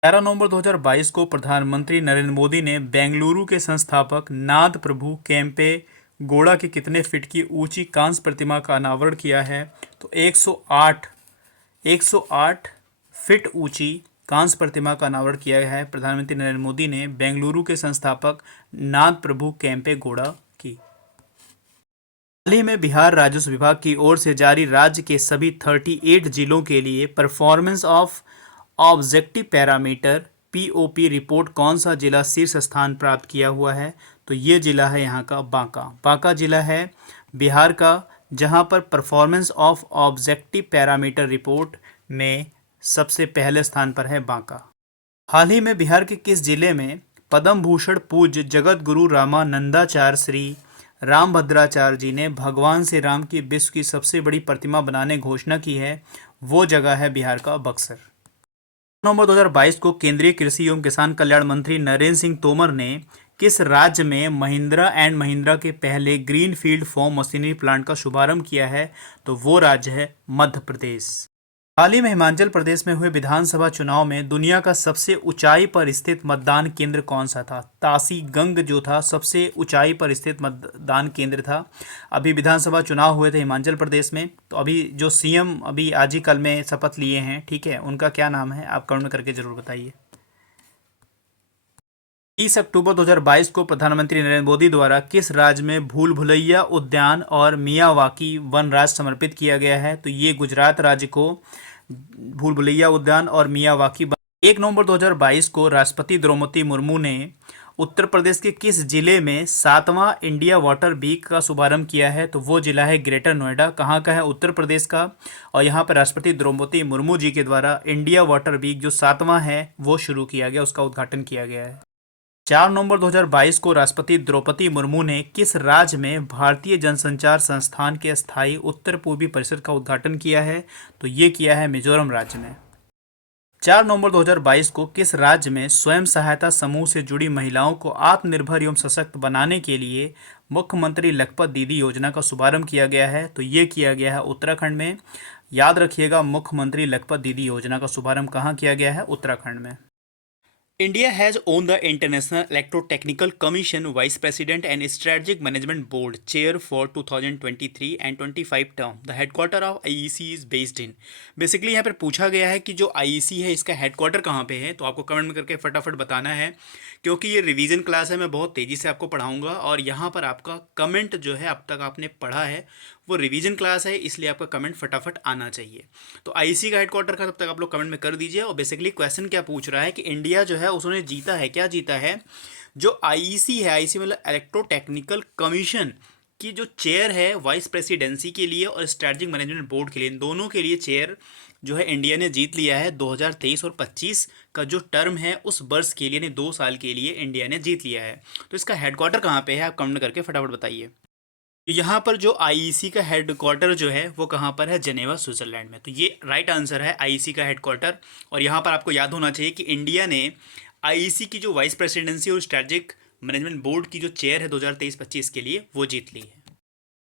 11 नवंबर 2022 को प्रधानमंत्री नरेंद्र मोदी ने बेंगलुरु के संस्थापक नाद प्रभु केम्पे गौड़ा की कितने फीट की ऊंची कांस्य प्रतिमा का अनावरण किया है? तो 108 फीट ऊंची कांस्य प्रतिमा का अनावरण किया गया है प्रधानमंत्री नरेंद्र मोदी ने बेंगलुरु के संस्थापक नाद प्रभु केम्पे गौड़ा की। हाल ही में बिहार राजस्व विभाग की ओर से जारी राज्य के सभी 38 जिलों के लिए performance of objective parameter POP report कौन सा जिला शीर्ष स्थान प्राप्त किया हुआ है? तो ये जिला है यहाँ का बांका। बांका जिला है बिहार का, जहाँ पर performance of objective parameter report में सबसे पहले स्थान पर है बांका। हाल ही में बिहार के किस जिले में पद्म भूषण पूज्य जगत गुरु रामानंदाचार्य श्री रामभद्राचार्य जी ने भगवान श्री राम की विश्व की सबसे बड़ी प्रतिमा बनाने घोषणा की है? वो जगह है बिहार का बक्सर। नवंबर 2022 को केंद्रीय कृषि एवं किसान कल्याण मंत्री नरेंद्र सिंह तोमर ने किस राज्य में महिंद्रा एंड महिंद्रा के पहले ग्रीनफील्ड फार्म मशीनरी प्लांट का शुभारंभ किया है? तो वो राज्य है मध्य प्रदेश। हाल ही में हिमाचल प्रदेश में हुए विधानसभा चुनाव में दुनिया का सबसे ऊंचाई पर स्थित मतदान केंद्र कौन सा था? तासी गंग जो था सबसे ऊंचाई पर स्थित मतदान केंद्र था। अभी विधानसभा चुनाव हुए थे हिमाचल प्रदेश में, तो अभी जो सीएम अभी आज ही कल में शपथ लिए हैं, ठीक है, उनका क्या नाम है? आप कमेंट में करके जरूर बताइए। 30 अक्टूबर 2022 को प्रधानमंत्री नरेंद्र मोदी द्वारा किस राज्य में भूल भुलैया उद्यान और मियावाकी वन राज्य समर्पित किया गया है? तो ये गुजरात राज्य को भूल भुलैया उद्यान और मियावाकी 1 नवंबर 2022 को राष्ट्रपति द्रौपदी मुर्मू ने उत्तर प्रदेश के किस जिले में 7वां इंडिया वाटर वीक का शुभारंभ किया है? तो वो जिला है ग्रेटर नोएडा। कहाँ का है? उत्तर प्रदेश का। और यहाँ पर राष्ट्रपति द्रौपदी मुर्मू जी के द्वारा इंडिया वाटर वीक जो 7वां है वो शुरू किया गया, उसका उद्घाटन किया गया है। 4 नवंबर 2022 को राष्ट्रपति द्रौपदी मुर्मू ने किस राज्य में भारतीय जनसंचार संस्थान के स्थायी उत्तर पूर्वी परिषद का उद्घाटन किया है? तो ये किया है मिजोरम राज्य में। 4 नवंबर 2022 को किस राज्य में स्वयं सहायता समूह से जुड़ी महिलाओं को आत्मनिर्भर एवं सशक्त बनाने के लिए मुख्यमंत्री लखपत दीदी योजना का शुभारंभ किया गया है? तो ये किया गया है उत्तराखंड में। याद रखिएगा, मुख्यमंत्री लखपत दीदी योजना का शुभारंभ कहाँ किया गया है? उत्तराखंड में। India has won the International Electrotechnical Commission Vice President and Strategic Management Board Chair for 2023 and 25 term. The headquarter of IEC is based in. Basically यहाँ पर पूछा गया है कि जो IEC है इसका हेडक्वार्टर कहाँ पे है, तो आपको कमेंट में करके फटाफट बताना है, क्योंकि ये रिवीजन क्लास है, मैं बहुत तेज़ी से आपको पढ़ाऊँगा और यहाँ पर आपका कमेंट जो है अब तक आपने पढ़ा है वो रिवीजन क्लास है, इसलिए आपका कमेंट फटाफट आना चाहिए। तो आईसी का हेडक्वार्टर का तब तक आप लोग कमेंट में कर दीजिए। और बेसिकली क्वेश्चन क्या पूछ रहा है कि इंडिया जो है उसने जीता है, क्या जीता है? जो आईसी है, आईसी मतलब इलेक्ट्रोटेक्निकल कमीशन की जो चेयर है वाइस प्रेसिडेंसी के लिए और स्ट्रेटजिक मैनेजमेंट बोर्ड के लिए, इन दोनों के लिए चेयर जो है इंडिया ने जीत लिया है। 2023 और 25 का जो टर्म है उस वर्ष के लिए, यानी 2 साल के लिए इंडिया ने जीत लिया है। तो इसका हेडक्वार्टर कहाँ पे है, आप कमेंट करके फटाफट बताइए। यहाँ पर जो आईईसी का हेडक्वार्टर जो है वो कहाँ पर है? जेनेवा स्विट्जरलैंड में। तो ये राइट आंसर है आईईसी का हेडक्वार्टर। और यहाँ पर आपको याद होना चाहिए कि इंडिया ने आईईसी की जो वाइस प्रेसिडेंसी और स्ट्रेटजिक मैनेजमेंट बोर्ड की जो चेयर है 2023-25 के लिए वो जीत ली है।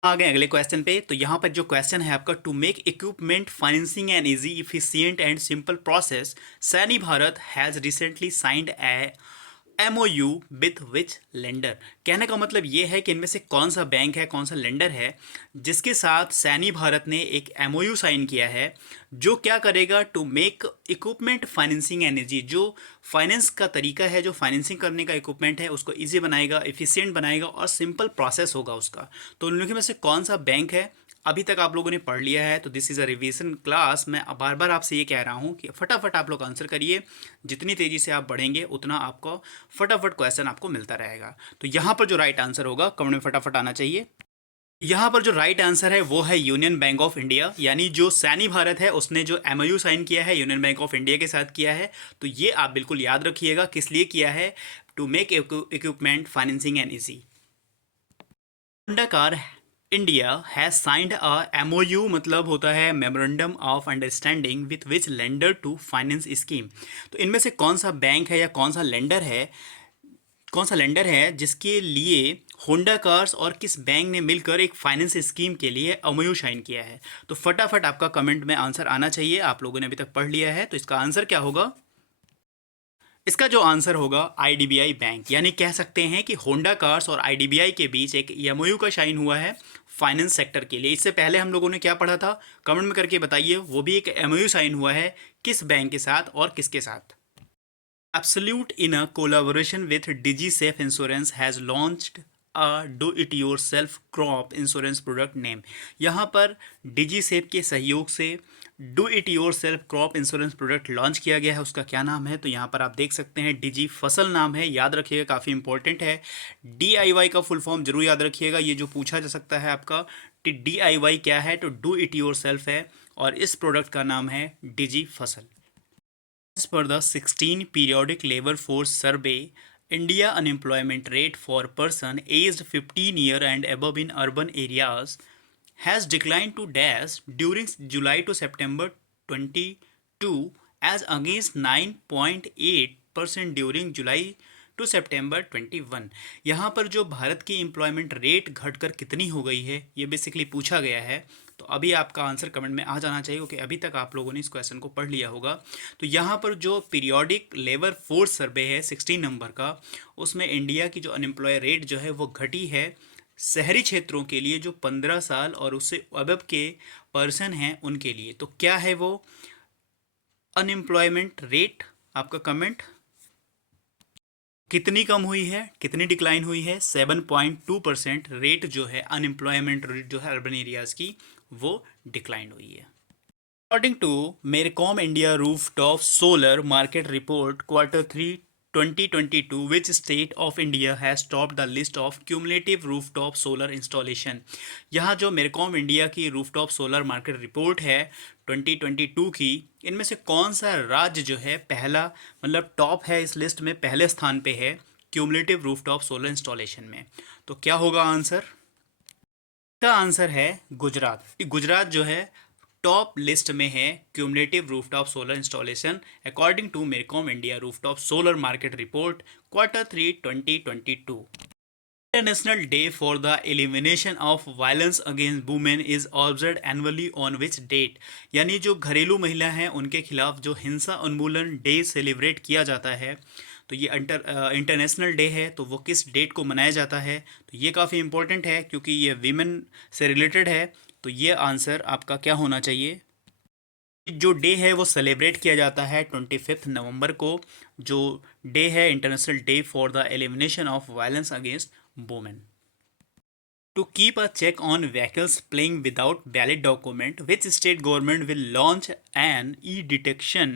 आ गए अगले क्वेश्चन पे। तो यहाँ पर जो क्वेश्चन है आपका, to make equipment financing an easy efficient and simple process, Sany Bharat has recently signed a MOU with which lender. कहने का मतलब ये है कि इनमें से कौन सा बैंक है, कौन सा लेंडर है जिसके साथ सैनी भारत ने एक MOU साइन किया है, जो क्या करेगा? To make equipment financing energy, जो फाइनेंस का तरीका है, जो फाइनेंसिंग करने का इक्विपमेंट है उसको ईजी बनाएगा, एफिशिएंट बनाएगा और सिंपल प्रोसेस होगा उसका। तो उन लोगों में से कौन सा बैंक है? अभी तक आप लोगों ने पढ़ लिया है, तो this is a revision class. मैं बार बार आपसे ये कह रहा हूँ कि फटाफट आप लोग आंसर करिए। जितनी तेज़ी से आप बढ़ेंगे उतना आपको फटाफट क्वेश्चन आपको मिलता रहेगा। तो यहाँ पर जो राइट आंसर होगा कमेंट में फटाफट आना चाहिए। यहाँ पर जो राइट आंसर है वो है यूनियन बैंक ऑफ इंडिया, यानी जो सैनी भारत है उसने जो MOU साइन किया है यूनियन बैंक ऑफ इंडिया के साथ किया है। तो ये आप बिल्कुल याद रखिएगा किस लिए किया है, to make equipment financing an easy. Honda car India has signed a MOU, मतलब होता है memorandum of understanding with which lender to finance scheme. तो इनमें से कौन सा बैंक है या कौन सा लेंडर है जिसके लिए होंडा कार्स और किस बैंक ने मिलकर एक फाइनेंस स्कीम के लिए एमओयू साइन किया है? तो फटाफट आपका कमेंट में आंसर आना चाहिए। आप लोगों ने अभी तक पढ़ लिया है तो इसका आंसर क्या होगा? इसका जो आंसर होगा आईडीबीआई बैंक, यानी कह सकते हैं कि होंडा कार्स और आईडीबीआई के बीच एक एमओयू का साइन हुआ है फाइनेंस सेक्टर के लिए। इससे पहले हम लोगों ने क्या पढ़ा था, कमेंट में करके बताइए। वो भी एक एमओयू साइन हुआ है, किस बैंक के साथ और किसके साथ? Absolute, in a collaboration with DigiSafe Insurance, has launched a do-it-yourself crop insurance product name। यहाँ पर DigiSafe के सहयोग से do it your self crop insurance product launch किया गया है। उसका क्या नाम है? तो यहाँ पर आप देख सकते हैं डिजी फसल नाम है, याद रखिएगा, काफ़ी इंपॉर्टेंट है। DIY का फुल फॉर्म जरूर याद रखिएगा, ये जो पूछा जा सकता है आपका DIY क्या है, तो डू इट योर सेल्फ है और इस प्रोडक्ट का नाम है डिजी फसल। As per the 16 periodic labor force survey, India unemployment rate for person aged 15 year and above in urban areas has declined to dash during July to September 22 as against 9.8% during July to सितंबर 21। यहाँ पर जो भारत की employment rate घटकर कितनी हो गई है ये बेसिकली पूछा गया है। तो अभी आपका आंसर कमेंट में आ जाना चाहिए क्योंकि अभी तक आप लोगों ने इस क्वेश्चन को पढ़ लिया होगा। तो यहाँ पर जो पीरियोडिक लेबर फोर्स सर्वे है 16 नंबर का, उसमें इंडिया की जो अनएम्प्लॉय रेट जो है वो घटी है शहरी क्षेत्रों के लिए, जो 15 साल और उससे अबव के पर्सन हैं उनके लिए। तो क्या है वो अनएम्प्लॉयमेंट रेट? आपका कमेंट कितनी कम हुई है, कितनी डिक्लाइन हुई है? 7.2% रेट जो है अनएम्प्लॉयमेंट रेट जो है अर्बन एरियाज की वो डिक्लाइन हुई है। According to Mercom India rooftop solar market report Q3 2022, which state of India has topped the list of cumulative rooftop solar installation? यहाँ जो मेरकॉम इंडिया की रूफटॉप सोलर मार्केट रिपोर्ट है 2022 की, इनमें से कौन सा राज्य जो है पहला, मतलब टॉप है इस लिस्ट में, पहले स्थान पे है क्यूमुलेटिव रूफटॉप सोलर इंस्टॉलेशन में? तो क्या होगा आंसर? इसका आंसर है गुजरात। गुजरात जो है टॉप लिस्ट में है cumulative rooftop solar installation according to Mercom India rooftop solar market report Q3 2022। International day for the elimination of violence against women is observe annually on which date? यानी जो घरेलू महिला हैं उनके खिलाफ जो हिंसा उन्मूलन डे सेलिब्रेट किया जाता है, तो ये इंटरनेशनल डे है, तो वो किस डेट को मनाया जाता है? तो ये काफ़ी इंपॉर्टेंट है क्योंकि ये वीमेन से रिलेटेड है। तो ये आंसर आपका क्या होना चाहिए? जो डे है वो सेलिब्रेट किया जाता है 25 नवंबर को, जो डे है international day for the elimination of violence against women. To keep a check on vehicles playing without valid document, which state government will launch an e-detection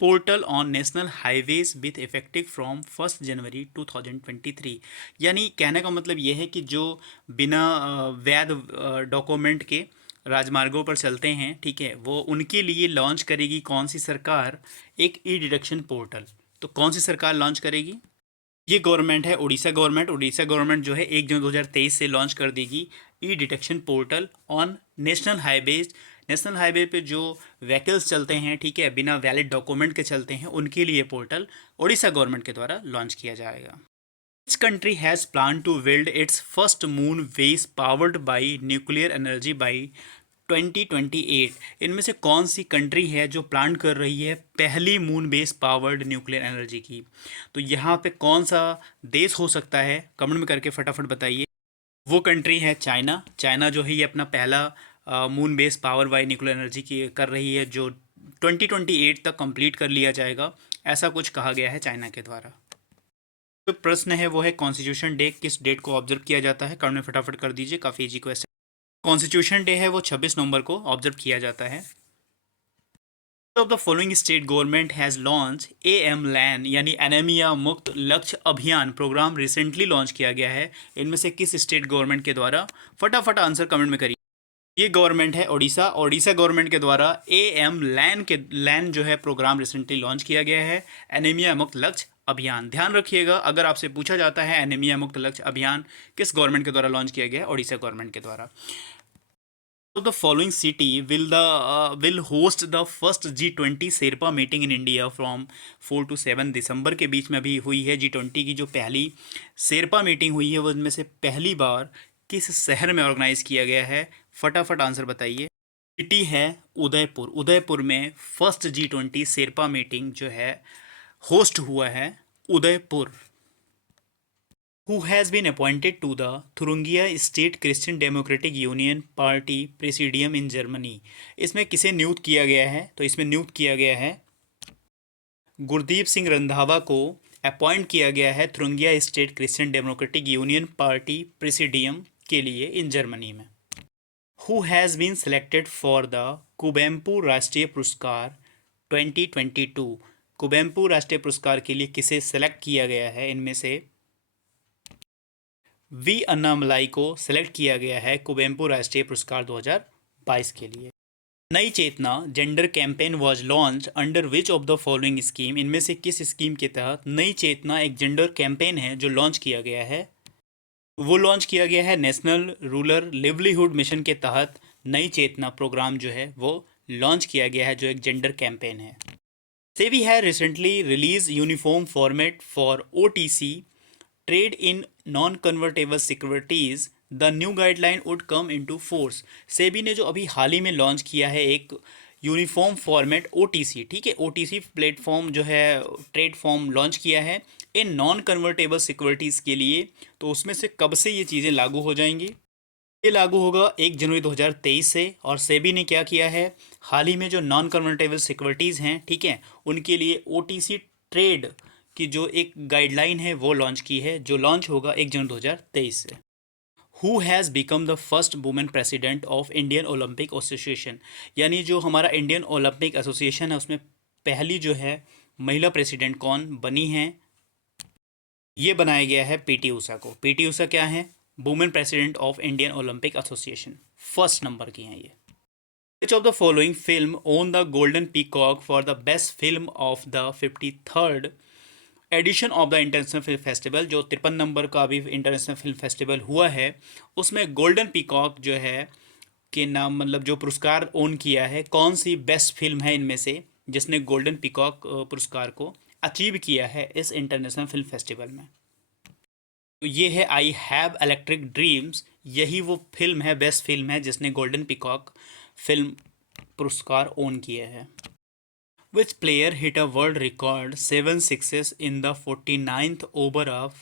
portal on national highways with effective from 1 जनवरी 2023? यानी कहने का मतलब ये है कि जो बिना वैध डॉक्यूमेंट के राजमार्गों पर चलते हैं, ठीक है, वो उनके लिए लॉन्च करेगी कौन सी सरकार? एक ई डिटेक्शन पोर्टल। तो कौन सी सरकार लॉन्च करेगी? ये गवर्नमेंट है उड़ीसा गवर्नमेंट। उड़ीसा गवर्नमेंट जो है 1 जून 2023 से लॉन्च कर देगी e detection portal on national highways. National highway पे जो व्हीकल्स चलते हैं, ठीक है, बिना वैलिड डॉक्यूमेंट के चलते हैं, उनके लिए पोर्टल उड़ीसा गवर्नमेंट के द्वारा लॉन्च किया जाएगा। Which country has plan to build its first moon base powered by nuclear energy by 2028? इनमें से कौन सी कंट्री है जो प्लान कर रही है पहली moon base powered nuclear energy की? तो यहाँ पे कौन सा देश हो सकता है? कमेंट में करके फटाफट बताइए। वो कंट्री है चाइना। चाइना जो है ये अपना पहला moon base power bye nuclear energy की कर रही है, जो 2028 तक कंप्लीट कर लिया जाएगा, ऐसा कुछ कहा गया है चाइना के द्वारा। जो प्रश्न है वो है कॉन्स्टिट्यूशन डे किस डेट को ऑब्जर्व किया जाता है? कमेंट में फटाफट कर दीजिए, काफ़ी इजी क्वेश्चन। कॉन्स्टिट्यूशन डे है वो 26 नवंबर को ऑब्जर्व किया जाता है। Of the following state government has launch AMLAN यानी एनीमिया मुक्त लक्ष्य अभियान प्रोग्राम रिसेंटली लॉन्च किया गया है? इनमें से किस स्टेट गवर्नमेंट के द्वारा? फटाफट आंसर कमेंट में करिए। ये गवर्नमेंट है ओडिशा। ओडिशा गवर्नमेंट के द्वारा एएम लैन जो है प्रोग्राम रिसेंटली लॉन्च किया गया है, एनीमिया मुक्त लक्ष्य अभियान। ध्यान रखिएगा, अगर आपसे पूछा जाता है एनीमिया मुक्त लक्ष्य अभियान किस गवर्नमेंट के द्वारा लॉन्च किया गया है, ओडिशा गवर्नमेंट के द्वारा। So the following city will host the first G20 Sherpa meeting in India from 4 to 7 दिसंबर के बीच में अभी हुई है। G20 की जो पहली शेरपा मीटिंग हुई है वो इनमें से पहली बार किस शहर में ऑर्गेनाइज किया गया है? फटाफट आंसर बताइए। सिटी है उदयपुर। उदयपुर में फर्स्ट G20 शेरपा मीटिंग जो है होस्ट हुआ है Udaipur. Who has been appointed to the Thuringia State Christian Democratic Union Party Presidium in Germany? इसमें किसे नियुक्त किया गया है? तो इसमें नियुक्त किया गया है गुरदीप सिंह रंधावा को अपॉइंट किया गया है Thuringia state Christian democratic union party presidium के लिए इन जर्मनी में। Who has been selected for the Kuvempu राष्ट्रीय पुरस्कार 2022? कुवेम्पू राष्ट्रीय पुरस्कार के लिए किसे सेलेक्ट किया गया है? इनमें से वी अन्नामलाई को सेलेक्ट किया गया है कुवेम्पू राष्ट्रीय पुरस्कार 2022 के लिए। Nayi Chetna gender campaign was launch under which of the following scheme? इनमें से किस स्कीम के तहत नई चेतना एक जेंडर कैंपेन है जो लॉन्च किया गया है? वो लॉन्च किया गया है नेशनल रूरल लिवलीहुड मिशन के तहत। नई चेतना प्रोग्राम जो है वो लॉन्च किया गया है जो एक जेंडर कैंपेन है। सेबी है recently release uniform format for OTC trade in non convertible securities the new guideline would come into force. SEBI ने जो अभी हाल ही में लॉन्च किया है एक यूनिफॉर्म फॉर्मेट OTC, ठीक है, OTC प्लेटफॉर्म जो है ट्रेड फॉर्म लॉन्च किया है इन नॉन कन्वर्टेबल सिक्योरिटीज़ के लिए। तो उसमें से कब से ये चीज़ें लागू हो जाएंगी? ये लागू होगा 1 जनवरी 2023 से। और सेबी ने क्या किया है, हाल ही में जो नॉन कन्वर्टेबल सिक्योरिटीज़ हैं, ठीक है, उनके लिए OTC ट्रेड की जो एक गाइडलाइन है वो लॉन्च की है, जो लॉन्च होगा 1 जनवरी 2023 से। Who has become the first women president of Indian Olympic association? यानी जो हमारा इंडियन ओलंपिक एसोसिएशन है उसमें पहली जो है महिला प्रेसिडेंट कौन बनी है? ये बनाया गया है PT ऊषा को। PT ऊषा क्या है? Women president of Indian Olympic association, first number की हैं ये। Which of the following film won the golden peacock for the best film of the 53rd edition of the international film festival? जो 53 number का अभी international film festival हुआ है उसमें golden peacock जो है के नाम मतलब जो पुरस्कार ओन किया है, कौन सी बेस्ट फिल्म है इनमें से जिसने गोल्डन पीकॉक पुरस्कार को अचीव किया है इस इंटरनेशनल फिल्म फेस्टिवल में? तो ये है आई हैव इलेक्ट्रिक ड्रीम्स। यही वो फिल्म है, बेस्ट फिल्म है जिसने गोल्डन पीकॉक फिल्म पुरस्कार ओन किया है। Which player hit a world record 7 sixes in the 49th over of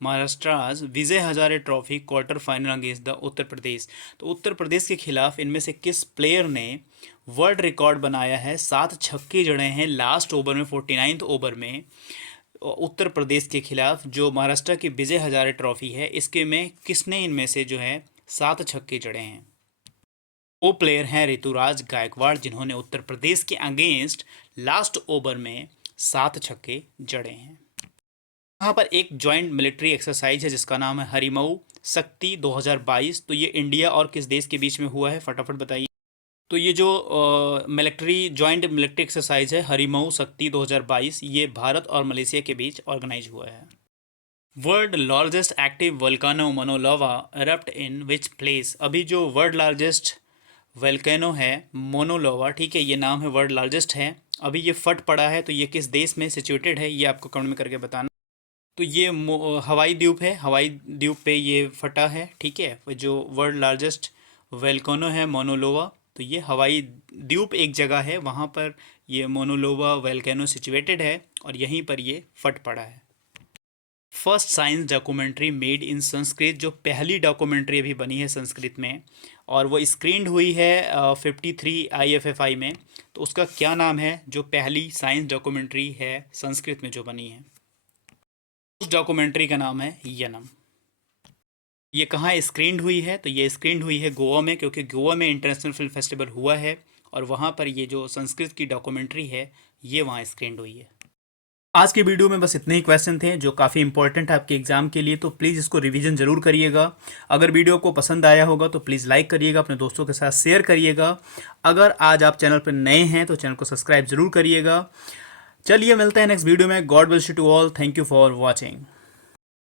Maharashtra's Vijay Hazare trophy quarter final against the Uttar Pradesh? तो उत्तर प्रदेश के खिलाफ इनमें से किस प्लेयर ने वर्ल्ड रिकॉर्ड बनाया है? 7 छक्के जड़े हैं लास्ट ओवर में, 49th ओवर में उत्तर प्रदेश के खिलाफ जो महाराष्ट्र की विजय हजारे ट्रॉफी है इसके में किसने इनमें से जो है 7 छक्के जड़े हैं? वो प्लेयर हैं ऋतुराज गायकवाड़ जिन्होंने उत्तर प्रदेश के अगेंस्ट लास्ट ओवर में 7 छक्के जड़े हैं। यहाँ पर एक जॉइंट मिलिट्री एक्सरसाइज है जिसका नाम है हरिमऊ शक्ति 2022। तो ये इंडिया और किस देश के बीच में हुआ है, फटाफट बताइए। तो ये जो जॉइंट मिलिट्री एक्सरसाइज है हरिमऊ शक्ति 2022 ये भारत और मलेशिया के बीच ऑर्गेनाइज हुआ है। World largest active volcano Mauna Loa erupt in which place? अभी जो वर्ल्ड लार्जेस्ट वोल्केनो है माउना लोवा, ठीक है, ये नाम है, वर्ल्ड लार्जेस्ट है, अभी ये फट पड़ा है, तो ये किस देश में सिचुएटेड है ये आपको कमेंट में करके बताना। तो ये हवाई द्वीप है, हवाई द्वीप पे ये फटा है, ठीक है। जो वर्ल्ड लार्जेस्ट वोल्केनो है माउना लोवा, तो ये हवाई द्वीप एक जगह है, वहाँ पर ये माउना लोवा वोल्केनो सिचुएटेड है और यहीं पर ये फट पड़ा है। First science documentary made in Sanskrit, जो पहली डॉक्यूमेंट्री अभी बनी है संस्कृत में और वो स्क्रीन्ड हुई है 53 IFFI में, तो उसका क्या नाम है जो पहली साइंस डॉक्यूमेंट्री है संस्कृत में जो बनी है? उस डॉक्यूमेंट्री का नाम है यनम। ये कहाँ स्क्रीन्ड हुई है? तो ये स्क्रीन्ड हुई है गोवा में, क्योंकि गोवा में इंटरनेशनल फिल्म फेस्टिवल हुआ है और वहाँ पर ये जो संस्कृत की डॉक्यूमेंट्री है ये वहाँ स्क्रीन्ड हुई है। आज के वीडियो में बस इतने ही क्वेश्चन थे जो काफ़ी इंपॉर्टेंट है आपके एग्जाम के लिए, तो प्लीज़ इसको रिवीजन जरूर करिएगा। अगर वीडियो को पसंद आया होगा तो प्लीज़ लाइक करिएगा, अपने दोस्तों के साथ शेयर करिएगा। अगर आज आप चैनल पर नए हैं तो चैनल को सब्सक्राइब जरूर करिएगा। चलिए मिलते हैं नेक्स्ट वीडियो में। God bless you to all. Thank you for watching.